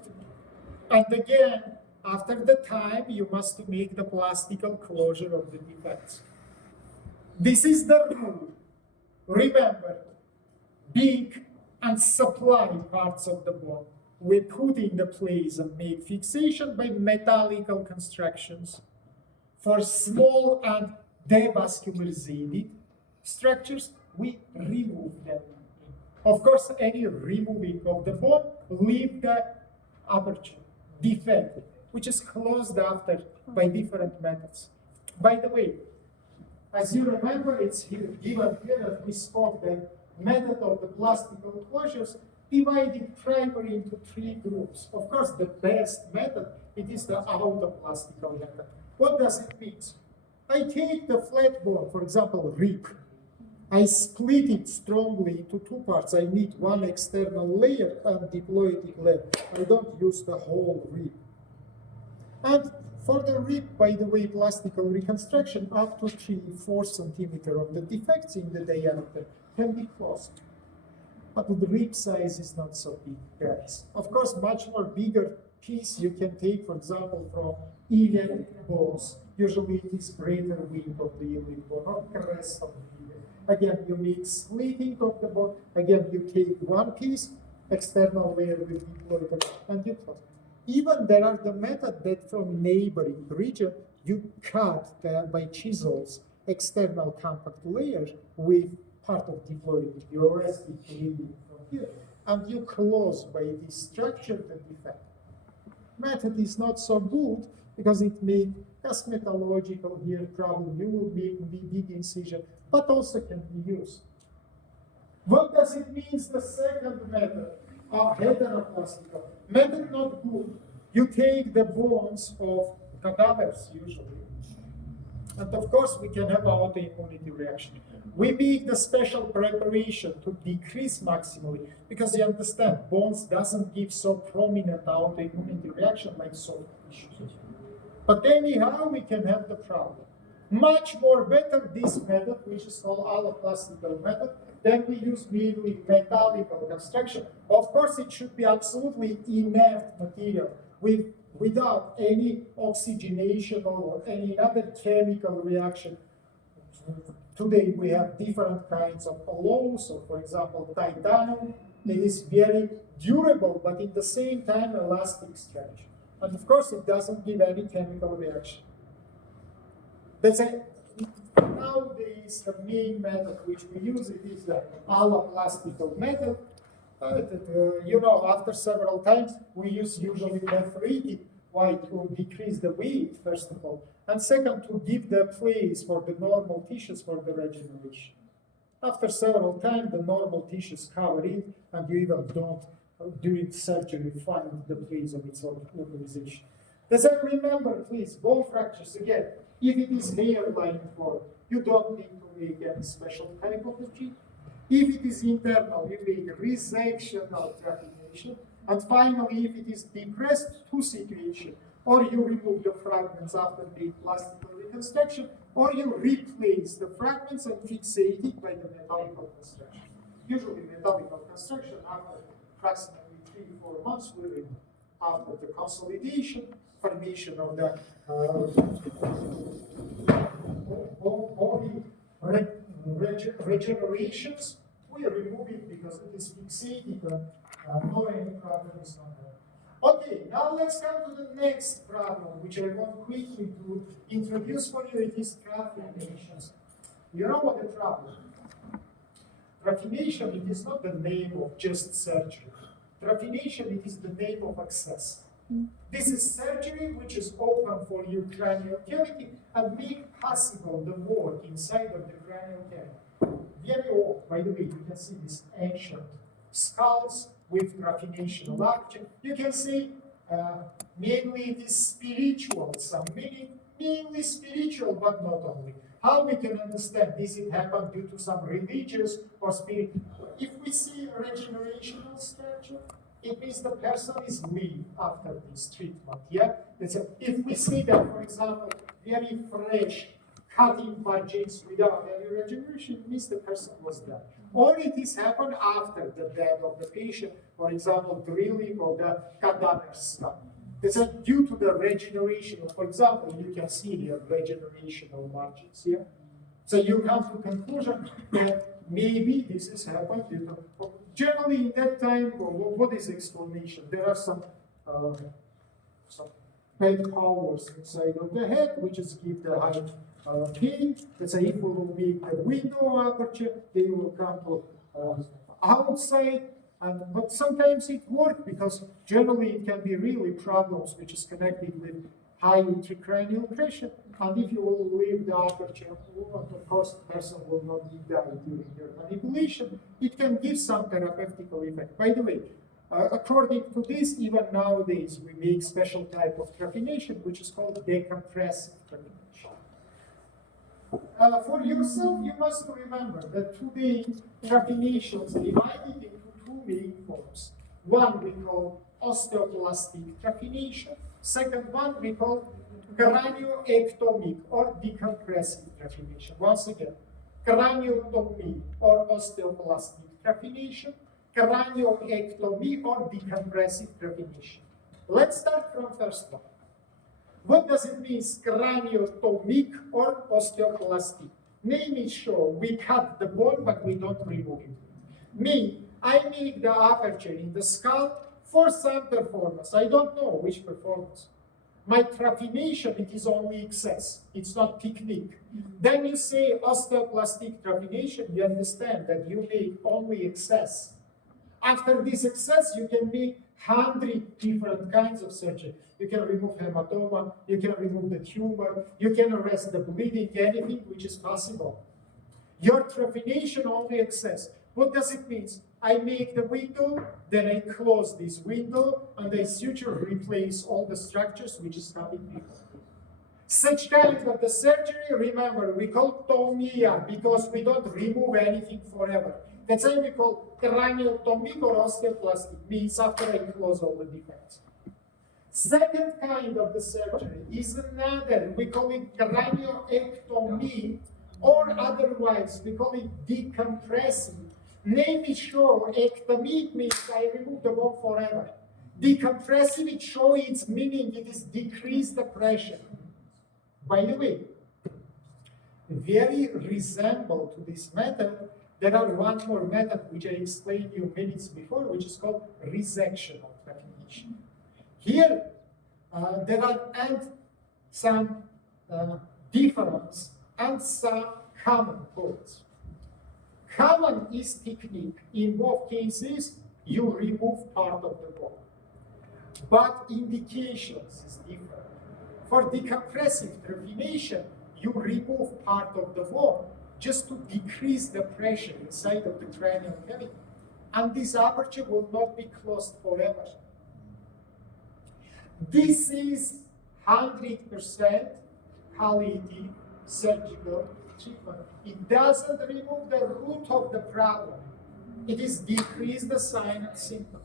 and again, after the time, you must make the plastical closure of the defects. This is the rule. Remember, big and supply parts of the bone, we put in the place and make fixation by metallical constructions. For small and devascularized structures, we remove them. Of course, any removing of the bone leave the aperture defect, which is closed after by different methods. By the way, as you remember, it's here, given here that we spoke the method of the plastical closures divided primarily into 3 groups. Of course, the best method, it is the autoplastical method. What does it mean? I take the flat bone, for example, rib. I split it strongly into 2 parts. I need 1 external layer and diploidic layer. I don't use the whole rib. And for the rib, by the way, plastical reconstruction, up to 3-4 centimeters of the defects in the diameter can be closed. But the rib size is not so big, guys. Of course, much more bigger piece you can take, for example, from iliac bones. Usually it is greater wing of the iliac bone, or crest of the iliac. Again, you make slitting of the bone. Again, you take 1 piece, external layer will be deployed, and you close. Even there are the method that from neighboring region, you cut by chisels external compact layers with part of diploid. You arrest it from here, and you close by this structure the defect. Method is not so good because it makes cosmetological here problem. You will make big incision, but also can be used. What does it mean? The second method of heteroplastical method not good. You take the bones of cadavers usually, and of course we can have autoimmunity reaction. We make the special preparation to decrease maximally because you understand bones doesn't give so prominent autoimmunity reaction like soft tissues. But anyhow, we can have the problem. Much more better this method, which is called alloplastical method, then we use merely metallical construction. Of course, it should be absolutely inert material without any oxygenation or any other chemical reaction today we have different kinds of alloys. So for example, titanium, it is very durable, but at the same time elastic structure. And of course, it doesn't give any chemical reaction. That's it. Nowadays, the main method which we use it is the alloplastical method. After several times, we use usually perforated. Why? To decrease the weight, first of all. And second, to give the place for the normal tissues for the regeneration. After several times, the normal tissues cover it, and you even don't, during surgery, find the place of its organization. Does that remember, please, bone fractures again? If it is hairline form, you don't need to make any special type of the treatment. If it is internal, you make a resection or trachination. And finally, if it is depressed tooth situation, or you remove the fragments after the plastic reconstruction, or you replace the fragments and fixate it by the metallical construction. Usually metallical construction after approximately 3-4 months will remove. After the consolidation, formation of the body regenerations, we remove it because it is fixated and no any problem is not there. Okay, now let's come to the next problem, which I want quickly to introduce for you. It is trafinations. You know what the problem is? Traffination, it is not the name of just surgery. Traffination, it is the name of access. This is surgery which is open for your cranial cavity and make possible the work inside of the cranial cavity. Very old, by the way, you can see these ancient skulls with traffination of action. You can see mainly it is spiritual, some meaning, mainly spiritual, but not only. How we can understand this? It happened due to some religious or spiritual. If we see regenerational structure, it means the person is living after this treatment. Yeah, if we see that, for example, very fresh cutting budgets without any regeneration, it means the person was dead. Or it is happened after the death of the patient, for example, drilling of the cadaver skull. It's due to the regeneration. For example, you can see here regenerational margins here. So you come to conclusion that maybe this has happened due to. Generally, in that time, what is explanation? There are some bad powers inside of the head, which is give the high pain. Let's say if we will make the window aperture, they will come to outside. But sometimes it works because generally it can be really problems which is connected with high intracranial pressure. And if you will leave the aperture, of course, the person will not die during their manipulation. It can give some therapeutic effect. By the way, according to this, even nowadays, we make special type of traffination, which is called decompressive traffination. For yourself, you must remember that today, traffinations divided into two main forms. One we call osteoplastic traffination. Second one we call cranioectomic or decompressive traffination. Once again, craniotomy or osteoplastic traffination, cranioectomy or decompressive traffination. Let's start from first one. What does it mean, craniotomic or osteoplastic? Name is sure, we cut the bone, but we don't remove it. Me, I make the aperture in the skull for some performance. I don't know which performance. My traffination, it is only excess. It's not technique. Then you say osteoplastic traffination, you understand that you make only excess. After this excess, you can make 100 different kinds of surgery. You can remove hematoma, you can remove the tumor, you can arrest the bleeding, anything which is possible. Your traffination only excess. What does it mean? I make the window, then I close this window, and I suture replace all the structures which is coming before. Such kind of the surgery, remember, we call tomia because we don't remove anything forever. That's why we call craniotomic or osteoplastic, means after I close all the defects. Second kind of the surgery is another, we call it cranioectomy, or otherwise we call it decompressive. Name is sure, ectomy means I remove the bone forever. Decompressive, it shows its meaning, it is decrease the pressure. By the way, very resemble to this method. There are one more method which I explained you minutes before, which is called resectional trephination. Here, there are some difference and some common codes. Common is technique. In both cases, you remove part of the bone. But indications is different. For decompressive trephination, you remove part of the bone just to decrease the pressure inside of the cranial cavity. And this aperture will not be closed forever. This is 100% palliative surgical treatment. It doesn't remove the root of the problem. It is decrease the sign and symptom.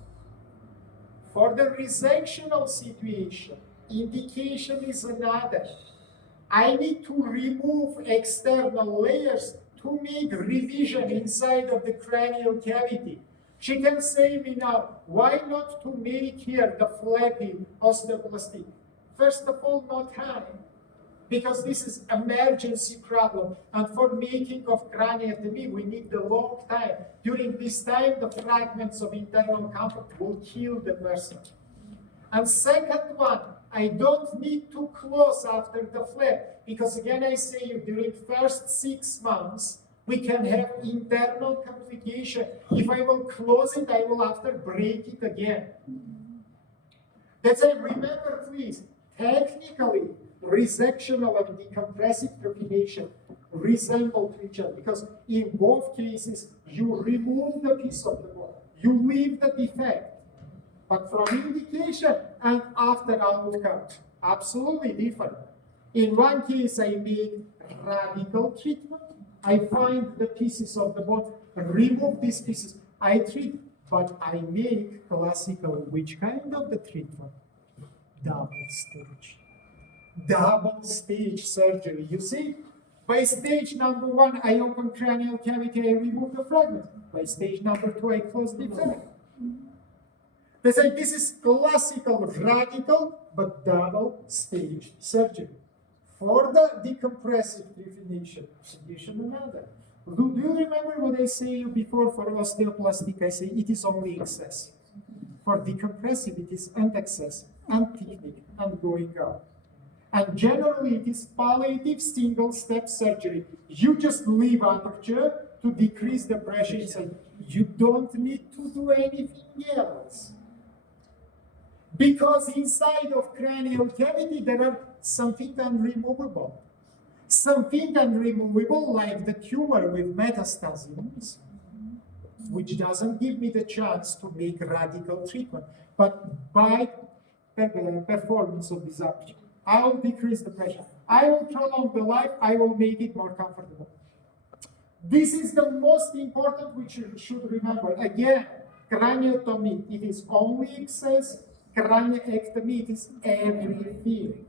For the resectional situation, indication is another. I need to remove external layers to make revision inside of the cranial cavity. She can say me now, why not to make here the flappy osteoplasty? First of all, not time, because this is emergency problem. And for making of craniotomy, we need the long time. During this time, the fragments of internal comfort will kill the person. And second one, I don't need to close after the flap, because again, I say you, during first 6 months, we can have internal complication. If I will close it, I will after break it again. That's why remember, please, technically, resectional and decompressive trephination resemble to each other, because in both cases, you remove the piece of the bone, you leave the defect. But from indication and after outcome, absolutely different. In one case, I make radical treatment. I find the pieces of the bone, remove these pieces, I treat, but I make classical, which kind of the treatment? Double stage. Double stage surgery. You see, by stage number 1, I open cranial cavity, I remove the fragment. By stage number 2, I close the defect. They say this is classical, radical, but double stage surgery. For the decompressive trephination, situation another. Do you remember what I say before for osteoplastic? I say it is only excessive. For decompressive, it is excessive, and technique, and going out. And generally, it is palliative single-step surgery. You just leave aperture to decrease the pressure inside. You don't need to do anything else. Because inside of cranial cavity, there are something unremovable. Something unremovable like the tumor with metastases, which doesn't give me the chance to make radical treatment. But by performance of this aperture, I will decrease the pressure. I will prolong the life. I will make it more comfortable. This is the most important which you should remember. Again, craniotomy, it is only excess. Craniectomy, it is everything.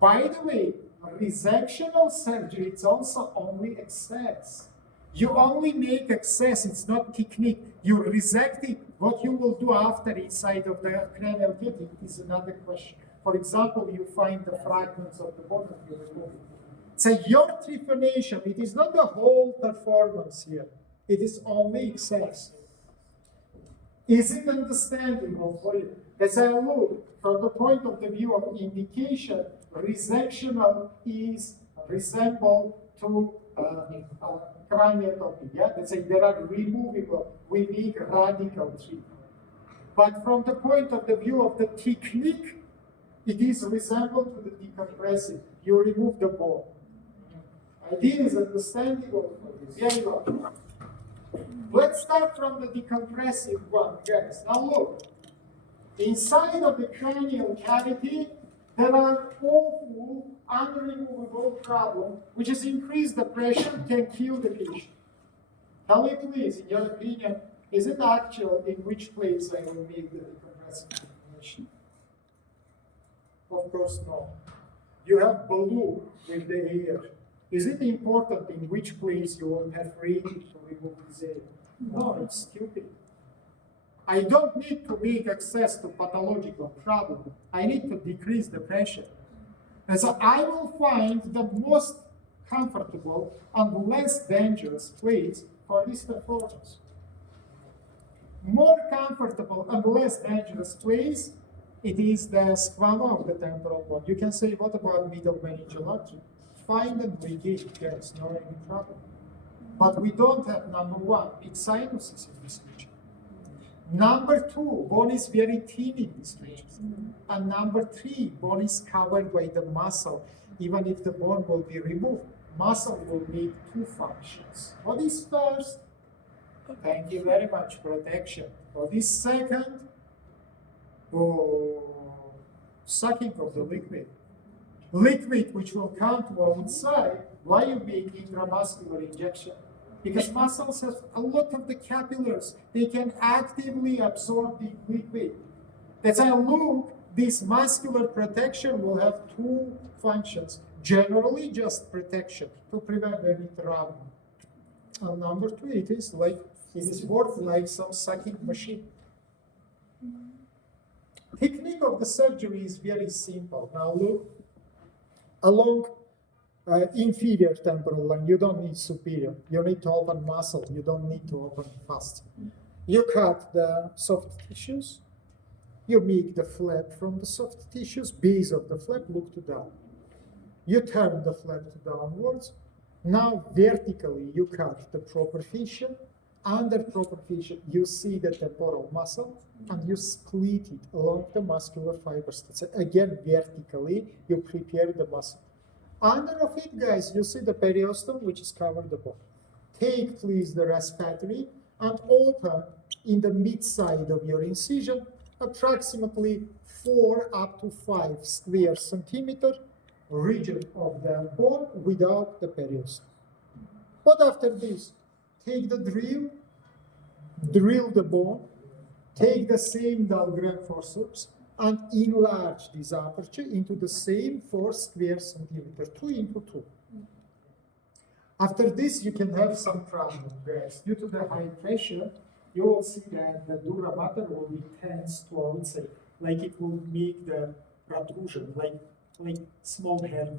By the way, resectional surgery, it's also only excess. You only make excess, it's not technique. You resect it. What you will do after inside of the cranial cavity is another question. For example, you find the fragments of the bone and you remove it. So your trephination, it is not the whole performance here. It is only excess. Is it understandable for you? As I look from the point of the view of indication, resectional is resemble to craniotomy. Yeah, let's say there are removable. We make radical treatment. But from the point of the view of the technique, it is resemble to the decompressive. You remove the bone. Idea is understandable for this. Here you go. Let's start from the decompressive one, guys. Now look. Inside of the cranial cavity, there are awful, unremovable problems, which is increase the pressure, can kill the patient. Tell me please, in your opinion, is it actual in which place I will make the decompressive trephination? Of course, no. You have balloon with the air. Is it important in which place you will perforate it to remove this air? No, it's stupid. I don't need to make access to pathological problem. I need to decrease the pressure. And so I will find the most comfortable and less dangerous place for this performance. More comfortable and less dangerous place, it is the squama of the temporal bone. You can say, what about middle meningeal artery? Find and ligate, there is no any problem. But we don't have number one, it's sinuses in this region. Number two, bone is very thin in this region. And number three, bone is covered by the muscle. Even if the bone will be removed, muscle will need two functions. What is first? Thank you very much, protection. What is second? Sucking of the liquid. Liquid which will come to outside. Why you make intramuscular injection? Because muscles have a lot of the capillaries. They can actively absorb the liquid. That's why look, this muscular protection will have two functions. Generally, just protection to prevent any trauma. And number two, it is worked like some sucking machine. Technique of the surgery is very simple. Now look, along inferior temporal line, you don't need superior. You need to open muscle. You don't need to open fast. You cut the soft tissues. You make the flap from the soft tissues. Base of the flap look to down. You turn the flap to downwards. Now vertically you cut the proper fissure. Under proper fissure you see the temporal muscle and you split it along the muscular fibers. So again vertically you prepare the muscle. Under of it, guys, you see the periosteum which is covered the bone. Take please the respiratory and open in the mid side of your incision approximately 4 up to 5 square centimeter region of the bone without the periosteum. But after this, take the drill the bone, take the same Dahlgren forceps, and enlarge this aperture into the same 4 square centimeter, 2 into 2. After this, you can have some problem, guys. Due to the high pressure, you will see that the dura mater will be tense to outside, like it will make the protrusion, like small hernia.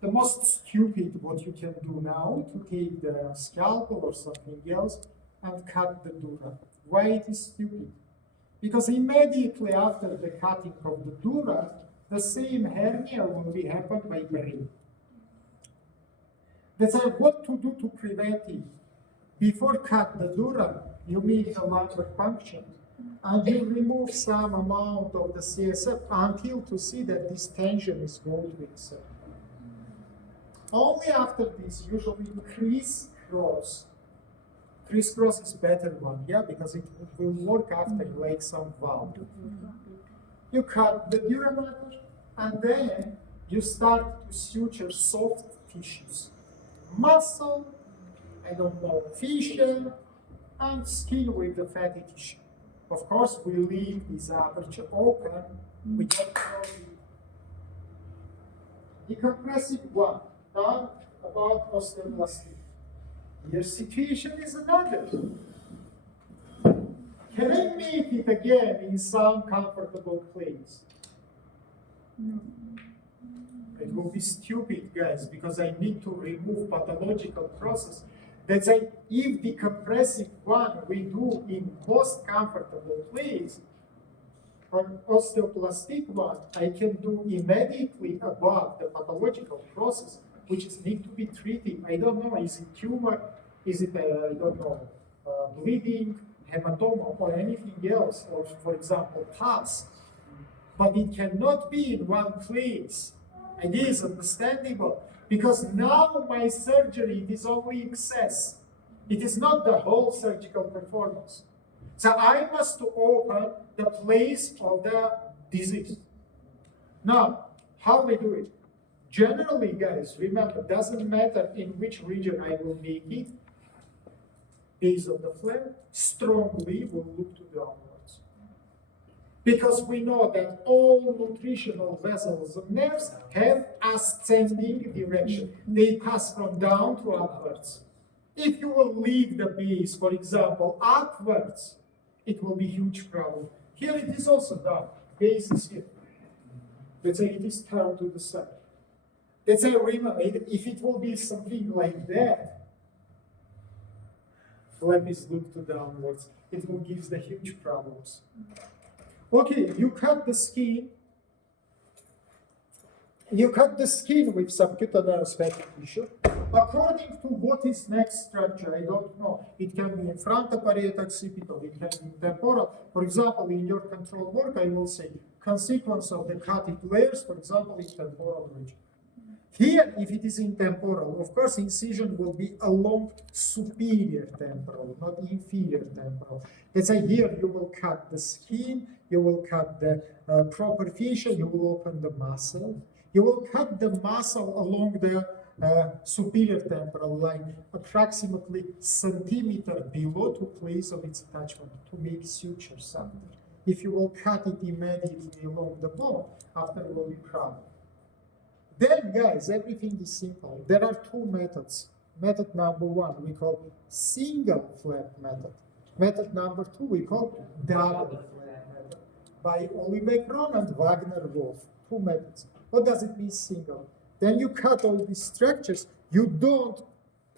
The most stupid what you can do now to take the scalpel or something else and cut the dura. Why it is stupid? Because immediately after the cutting of the dura, the same hernia will be happened by brain. That's why what to do to prevent it. Before cut the dura, you make a lumbar puncture and you remove some amount of the CSF until to see that this tension is going to itself. Only after this, usually crisscross. Crisscross is better one, yeah, because it will work after like some valve. You cut the dura mater and then you start to suture soft tissues. Muscle, I don't know, fissure, and skin with the fatty tissue. Of course, we leave this aperture open. We don't close it. Decompressive one, now about osteoblastic. Your situation is another. Can I make it again in some comfortable place? No. It will be stupid, guys, because I need to remove pathological process. That's why if the compressive one we do in most comfortable place, for osteoplastic one, I can do immediately above the pathological process, which is need to be treated. I don't know, is it tumor, is it, I don't know, bleeding, hematoma, or anything else, or for example, pus. But it cannot be in one place. It is understandable, because now my surgery is only excess. It is not the whole surgical performance. So I must open the place of the disease. Now, how we do it? Generally, guys, remember, doesn't matter in which region I will make it, base of the flap, strongly will look to downwards. Because we know that all nutritional vessels and nerves have ascending direction. They pass from down to upwards. If you will leave the base, for example, upwards, it will be huge problem. Here it is also down. Base is here. Let's say it is turned to the side. Let's say, remember, if it will be something like that, flap is looked downwards, it will give the huge problems. Okay, you cut the skin. You cut the skin with subcutaneous fatty tissue. According to what is next structure, I don't know. It can be in frontoparietal occipital, it can be temporal. For example, in your control work, I will say consequence of the cutted layers, for example, in temporal region. Here, if it is in temporal, of course, incision will be along superior temporal, not inferior temporal. Let's say here you will cut the skin, you will cut the proper fissure, you will open the muscle. You will cut the muscle along the superior temporal line, approximately centimeter below to place of its attachment to make sutures under. If you will cut it immediately along the bone, after it will be problem. Then, guys, everything is simple. There are two methods. Method number one, we call single flap method. Method number two, we call double flap method. By Oliver Kron and Wagner Wolf. Two methods. What does it mean single? Then you cut all these structures. You don't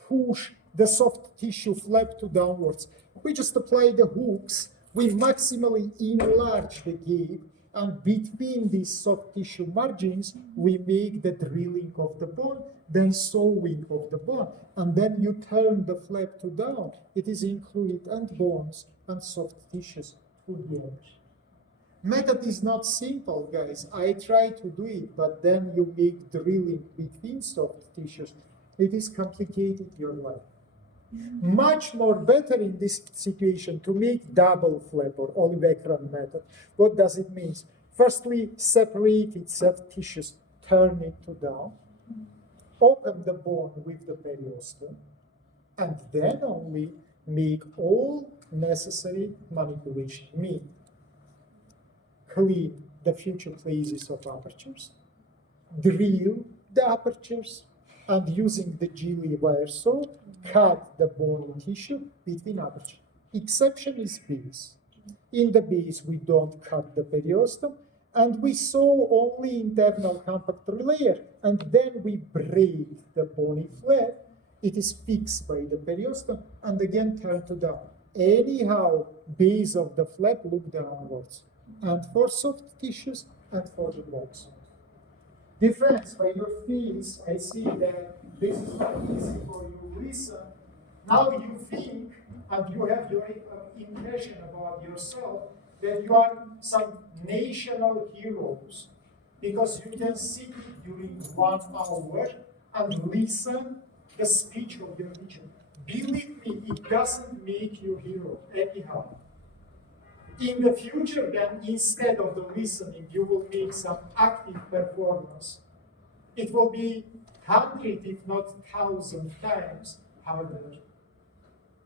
push the soft tissue flap to downwards. We just apply the hooks. We maximally enlarge the gap. And between these soft tissue margins, we make the drilling of the bone, then sewing of the bone. And then you turn the flap to down. It is included and bones and soft tissues together. Method is not simple, guys. I try to do it, but then you make drilling between soft tissues. It is complicated your life. Much more better in this situation to make double flap or Oliver Kron method. What does it mean? Firstly, separate its soft tissues, turn it to down, open the bone with the periosteum, and then only make all necessary manipulation. Mean clean the future places of apertures, drill the apertures, and using the Gilly wire saw, cut the bony tissue between apertures. Exception is base. In the base, we don't cut the periosteum, and we sew only internal compact layer, and then we break the bony flap. It is fixed by the periosteum, and again turned to down. Anyhow, base of the flap look downwards, and for soft tissues and for the bones. Difference by your feels, I see that this is not easy for you to listen. Now you think and you have your impression about yourself that you are some national heroes because you can sit during 1 hour and listen the speech of your teacher. Believe me, it doesn't make you hero anyhow. In the future, then, instead of the listening, you will make some active performance. It will be 100, if not 1,000 times harder.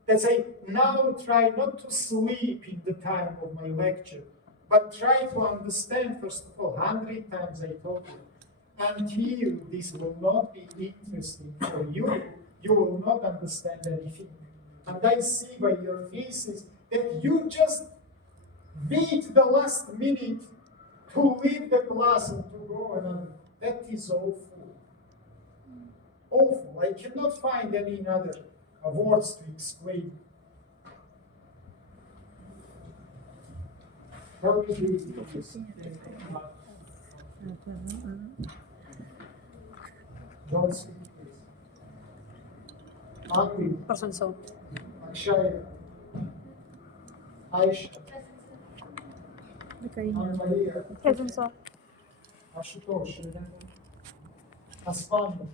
Let's say, now try not to sleep in the time of my lecture, but try to understand, first of all, 100 times I told you. Until this will not be interesting for you, you will not understand anything. And I see by your faces that you just wait the last minute to leave the class and to go another. That is awful. Awful. I cannot find any other words to explain. How do you do this? Don't speak, please. Agri. Akshaya. Aisha. Maria. Present, sir. Ashutosh. Aspan.